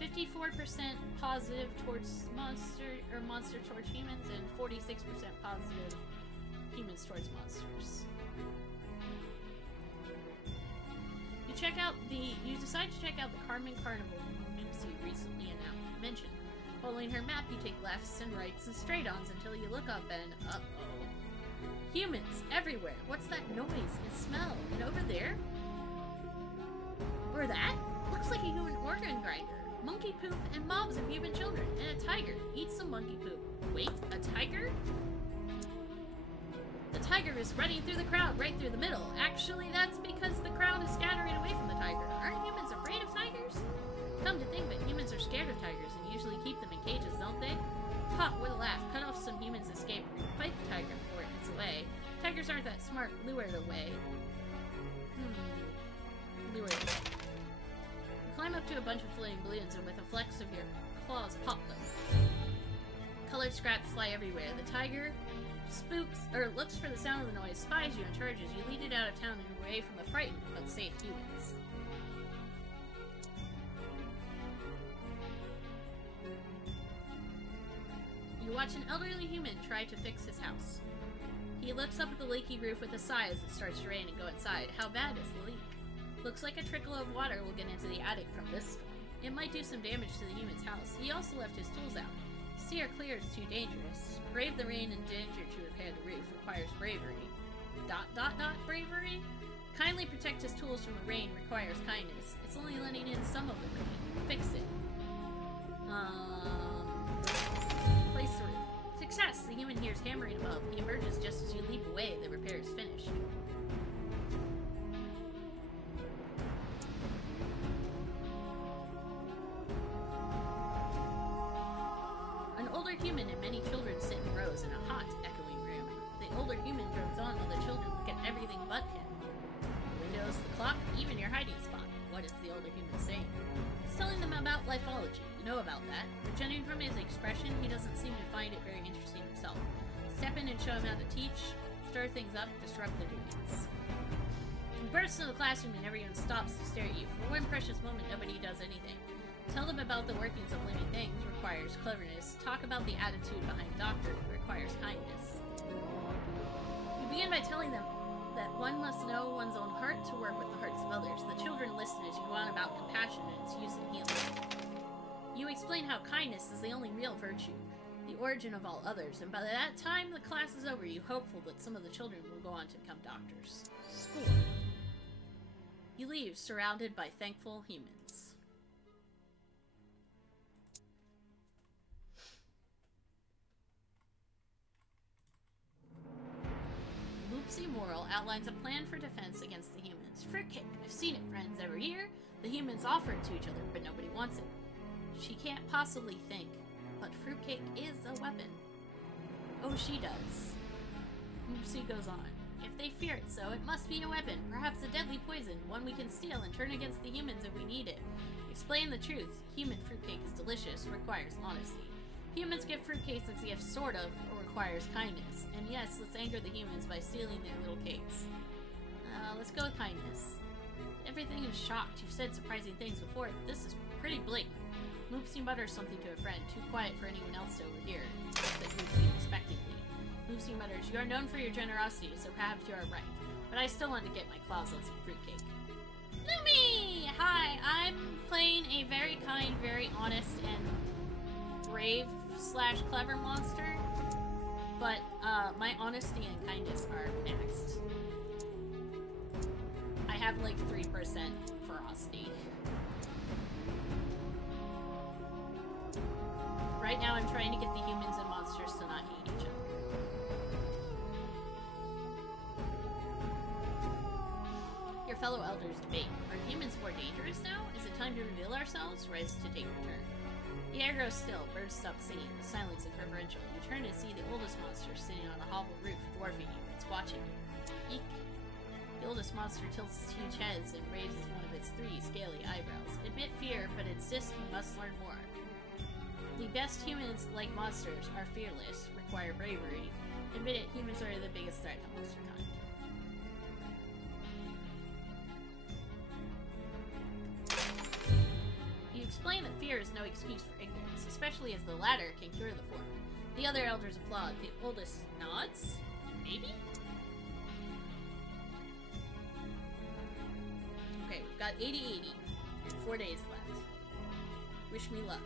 54% positive towards monster towards humans, and 46% positive humans towards monsters. You decide to check out the Carmen Carnival Moopsie recently mentioned. Following her map, you take lefts and rights and straight-ons until you look up and uh-oh. Humans everywhere. What's that noise and smell? And over there? Or that? Looks like a human organ grinder. Monkey poop and mobs of human children. And a tiger. Eat some monkey poop. Wait, a tiger? The tiger is running through the crowd right through the middle. Actually, that's because the crowd is scattering away from the tiger. Aren't humans afraid of tigers? Come to think of it, humans are scared of tigers and usually keep them in cages, don't they? Ha, what a laugh. Cut off some humans escape. Fight the tiger before it gets away. Tigers aren't that smart. Lure it away. Lure it away. You climb up to a bunch of floating balloons and with a flex of your claws pop them. Colored scraps fly everywhere. The tiger looks for the sound of the noise, spies you and charges. You lead it out of town and away from the frightened but safe humans. You watch an elderly human try to fix his house. He looks up at the leaky roof with a sigh as it starts to rain and go inside. How bad is the leak? Looks like a trickle of water will get into the attic from this storm. It might do some damage to the human's house. He also left his tools out. Steer clear is too dangerous. Brave the rain and danger to repair the roof requires bravery. ... bravery? Kindly protect his tools from the rain requires kindness. It's only letting in some of the rain. Fix it. Place the roof. Success! The human hears hammering above. He emerges just as you leap away. The repair is finished. An older human and many children sit in rows in a hot, echoing room. The older human drones on while the children look at everything but him. The windows, the clock, even your hiding spot. What is the older human saying? He's telling them about lifeology. You know about that. But judging from his expression, he doesn't seem to find it very interesting himself. Step in and show him how to teach, stir things up, disrupt their doings. You burst into the classroom and everyone stops to stare at you. For one precious moment, nobody does anything. Tell them about the workings of living things requires cleverness. Talk about the attitude behind doctor requires kindness. You begin by telling them that one must know one's own heart to work with the hearts of others. The children listen as you go on about compassion and its use in healing. You explain how kindness is the only real virtue, the origin of all others, and by that time the class is over, you hopeful that some of the children will go on to become doctors. Score. You leave, surrounded by thankful humans. Moopsie Moral outlines a plan for defense against the humans. Fruitcake. I've seen it, friends. Every year, the humans offer it to each other, but nobody wants it. She can't possibly think, but fruitcake is a weapon. Oh, she does. Moopsie goes on. If they fear it so, it must be a weapon, perhaps a deadly poison, one we can steal and turn against the humans if we need it. Explain the truth. Human fruitcake is delicious, requires honesty. Humans give fruitcakes as gifts, sort of, or requires kindness. And yes, let's anger the humans by stealing their little cakes. Let's go with kindness. Everything is shocked. You've said surprising things before, but this is pretty blatant. Moopsie mutters something to a friend, too quiet for anyone else to overhear. But Moopsie expectantly. Moopsie mutters, you are known for your generosity, so perhaps you are right. But I still want to get my claws on some fruitcake. Lumi! Hi, I'm playing a very kind, very honest, and brave / clever monster, but my honesty and kindness are maxed. I have like 3% ferocity. Right now I'm trying to get the humans and monsters to not hate each other. Your fellow elders debate. Are humans more dangerous now? Is it time to reveal ourselves, or is it to take return? The air grows still, birds stop singing, the silence is reverential. You turn to see the oldest monster sitting on a hovel roof, dwarfing you. It's watching you. Eek. The oldest monster tilts its huge heads and raises one of its 3 scaly eyebrows. Admit fear, but insist you must learn more. The best humans, like monsters, are fearless, require bravery. Admit it, humans are the biggest threat to monster kind. You explain that fear is no excuse for ignorance, especially as the latter can cure the former. The other elders applaud. The oldest nods? Maybe? Okay, we've got 80-80. 4 days left. Wish me luck.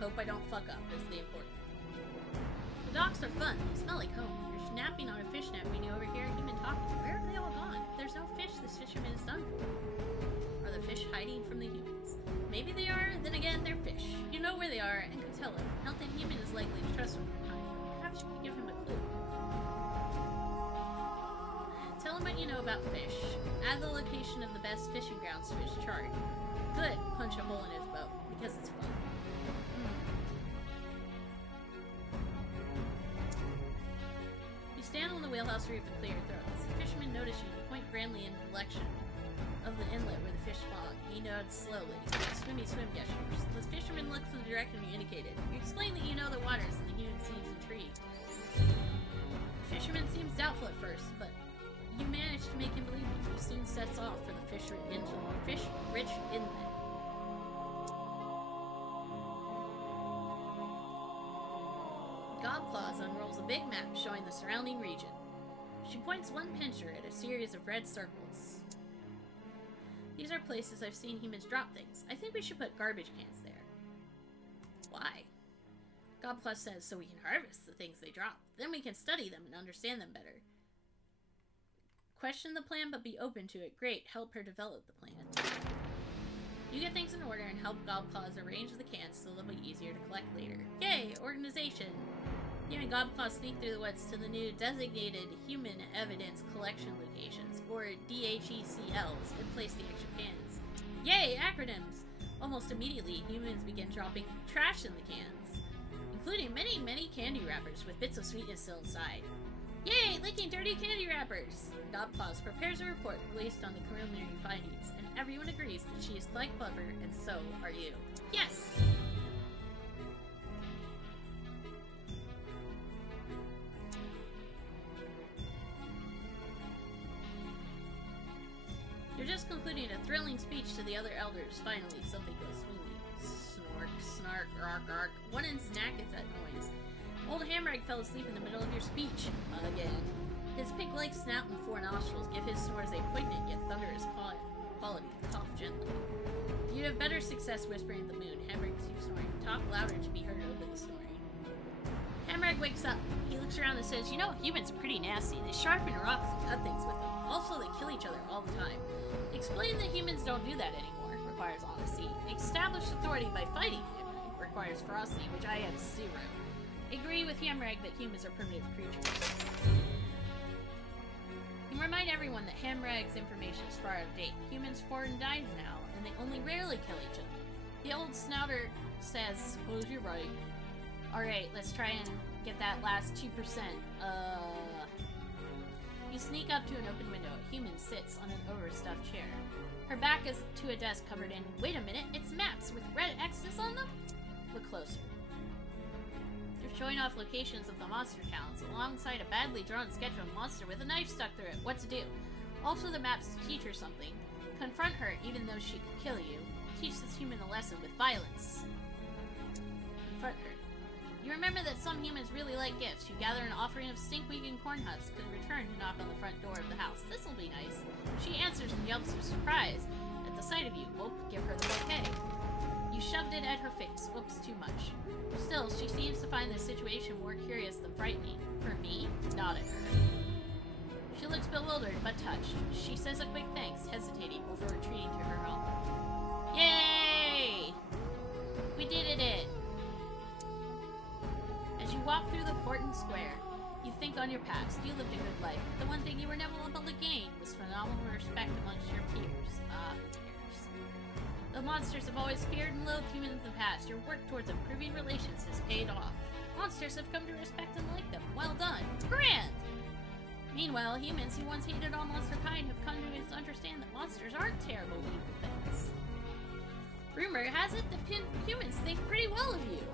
Hope I don't fuck up is the important. The docks are fun. They smell like home. You're snapping on a fish net when you overhear a human talking. Where have they all gone? If there's no fish, this fisherman is done for. Are the fish hiding from the humans? Maybe they are, then again, they're fish. You know where they are and could tell him. Not that human is likely to trust one of your kind. Perhaps you could give him a clue. Tell him what you know about fish. Add the location of the best fishing grounds to his chart. Good. Punch a hole in his boat, because it's fun. You stand on the wheelhouse reef and clear your throat. As the fisherman notice you, you point grandly in the direction of the inlet where the fish spawn. He nods slowly. Swimmy swim gestures. The fisherman looks in the direction you indicated. You explain that you know the waters, and the human seems intrigued. The fisherman seems doubtful at first, but you manage to make him believe you. He soon sets off for the fish-rich inlet. Gobclaws unrolls a big map showing the surrounding region. She points one pincher at a series of red circles. These are places I've seen humans drop things. I think we should put garbage cans there. Why? Gobclaw says so we can harvest the things they drop. Then we can study them and understand them better. Question the plan, but be open to it. Great, help her develop the plan. You get things in order and help Gobclaws arrange the cans so they'll be easier to collect later. Yay, organization! You and Gobclaws sneak through the woods to the new designated Human Evidence Collection Locations, or DHECLs, and place the extra cans. Yay, acronyms! Almost immediately, humans begin dropping trash in the cans, including many, many candy wrappers with bits of sweetness still inside. Yay, licking dirty candy wrappers! Gobclaws prepares a report based on the preliminary findings, and everyone agrees that she is quite clever, and so are you. Yes! You're just concluding a thrilling speech to the other elders. Finally, something goes smoothly. Snork, snark, ark, ark. What in snack is that noise? Old Hamrag fell asleep in the middle of your speech. Again. His pig-like snout and 4 nostrils give his snores a poignant yet thunderous quality. Cough gently. You have better success whispering the moon. Hamrag keeps snoring. Talk louder to be heard over the snoring. Hamrag wakes up. He looks around and says, you know, humans are pretty nasty. They sharpen rocks and cut things with them. Also, they kill each other all the time. Explain that humans don't do that anymore. Requires honesty. Establish authority by fighting Hamrag. Requires ferocity, which I have 0. Agree with Hamrag that humans are primitive creatures. You remind everyone that Hamrag's information is far out of date. Humans forward and dies now, and they only rarely kill each other. The old snouter says, suppose you're right. Alright, let's try and get that last 2%. You sneak up to an open window. A human sits on an overstuffed chair. Her back is to a desk covered in, wait a minute, it's maps with red X's on them? Look closer. They're showing off locations of the monster towns, alongside a badly drawn sketch of a monster with a knife stuck through it. What to do? Also the maps teach her something. Confront her, even though she could kill you. Teach this human a lesson with violence. Confront her. You remember that some humans really like gifts. You gather an offering of stinkweed and corn husks and return to knock on the front door of the house. This'll be nice. She answers and yelps of surprise at the sight of you. Whoop, give her the bouquet. You shoved it at her face. Whoops, too much. You Still, she seems to find this situation more curious than frightening. For me, not at her. She looks bewildered but touched. She says a quick thanks, hesitating before retreating to her home. Yay! We did it! As you walk through the Portland Square, you think on your past. You lived a good life, but the one thing you were never able to gain was phenomenal respect amongst your peers. Peers. The monsters have always feared and loathed humans in the past. Your work towards improving relations has paid off. Monsters have come to respect and like them. Well done. Grand! Meanwhile, humans who once hated all monster kind have come to understand that monsters aren't terrible evil things. Rumor has it that humans think pretty well of you.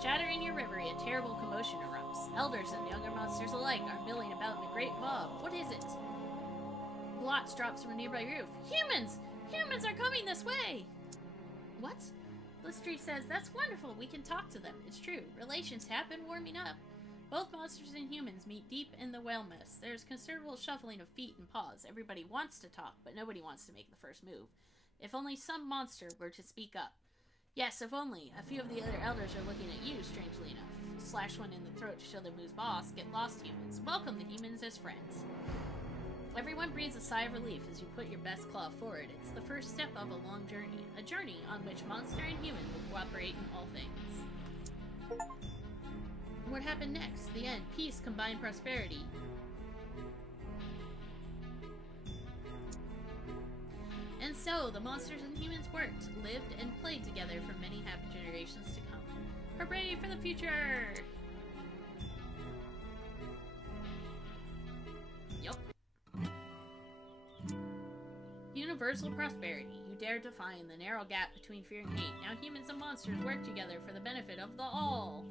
Shattering your reverie, a terrible commotion erupts. Elders and younger monsters alike are milling about in a great mob. What is it? Blots drops from a nearby roof. Humans! Humans are coming this way! What? Blistry says, that's wonderful, we can talk to them. It's true, relations have been warming up. Both monsters and humans meet deep in the whale mist. There's considerable shuffling of feet and paws. Everybody wants to talk, but nobody wants to make the first move. If only some monster were to speak up. Yes, if only. A few of the other elders are looking at you, strangely enough. Slash one in the throat to show them who's boss. Get lost, humans. Welcome the humans as friends. Everyone breathes a sigh of relief as you put your best claw forward. It's the first step of a long journey. A journey on which monster and human will cooperate in all things. What happened next? The end. Peace, combined prosperity. And so, the monsters and humans worked, lived, and played together for many happy generations to come. Hooray for the future! Yup. Universal prosperity. You dared to find the narrow gap between fear and hate. Now humans and monsters work together for the benefit of the all.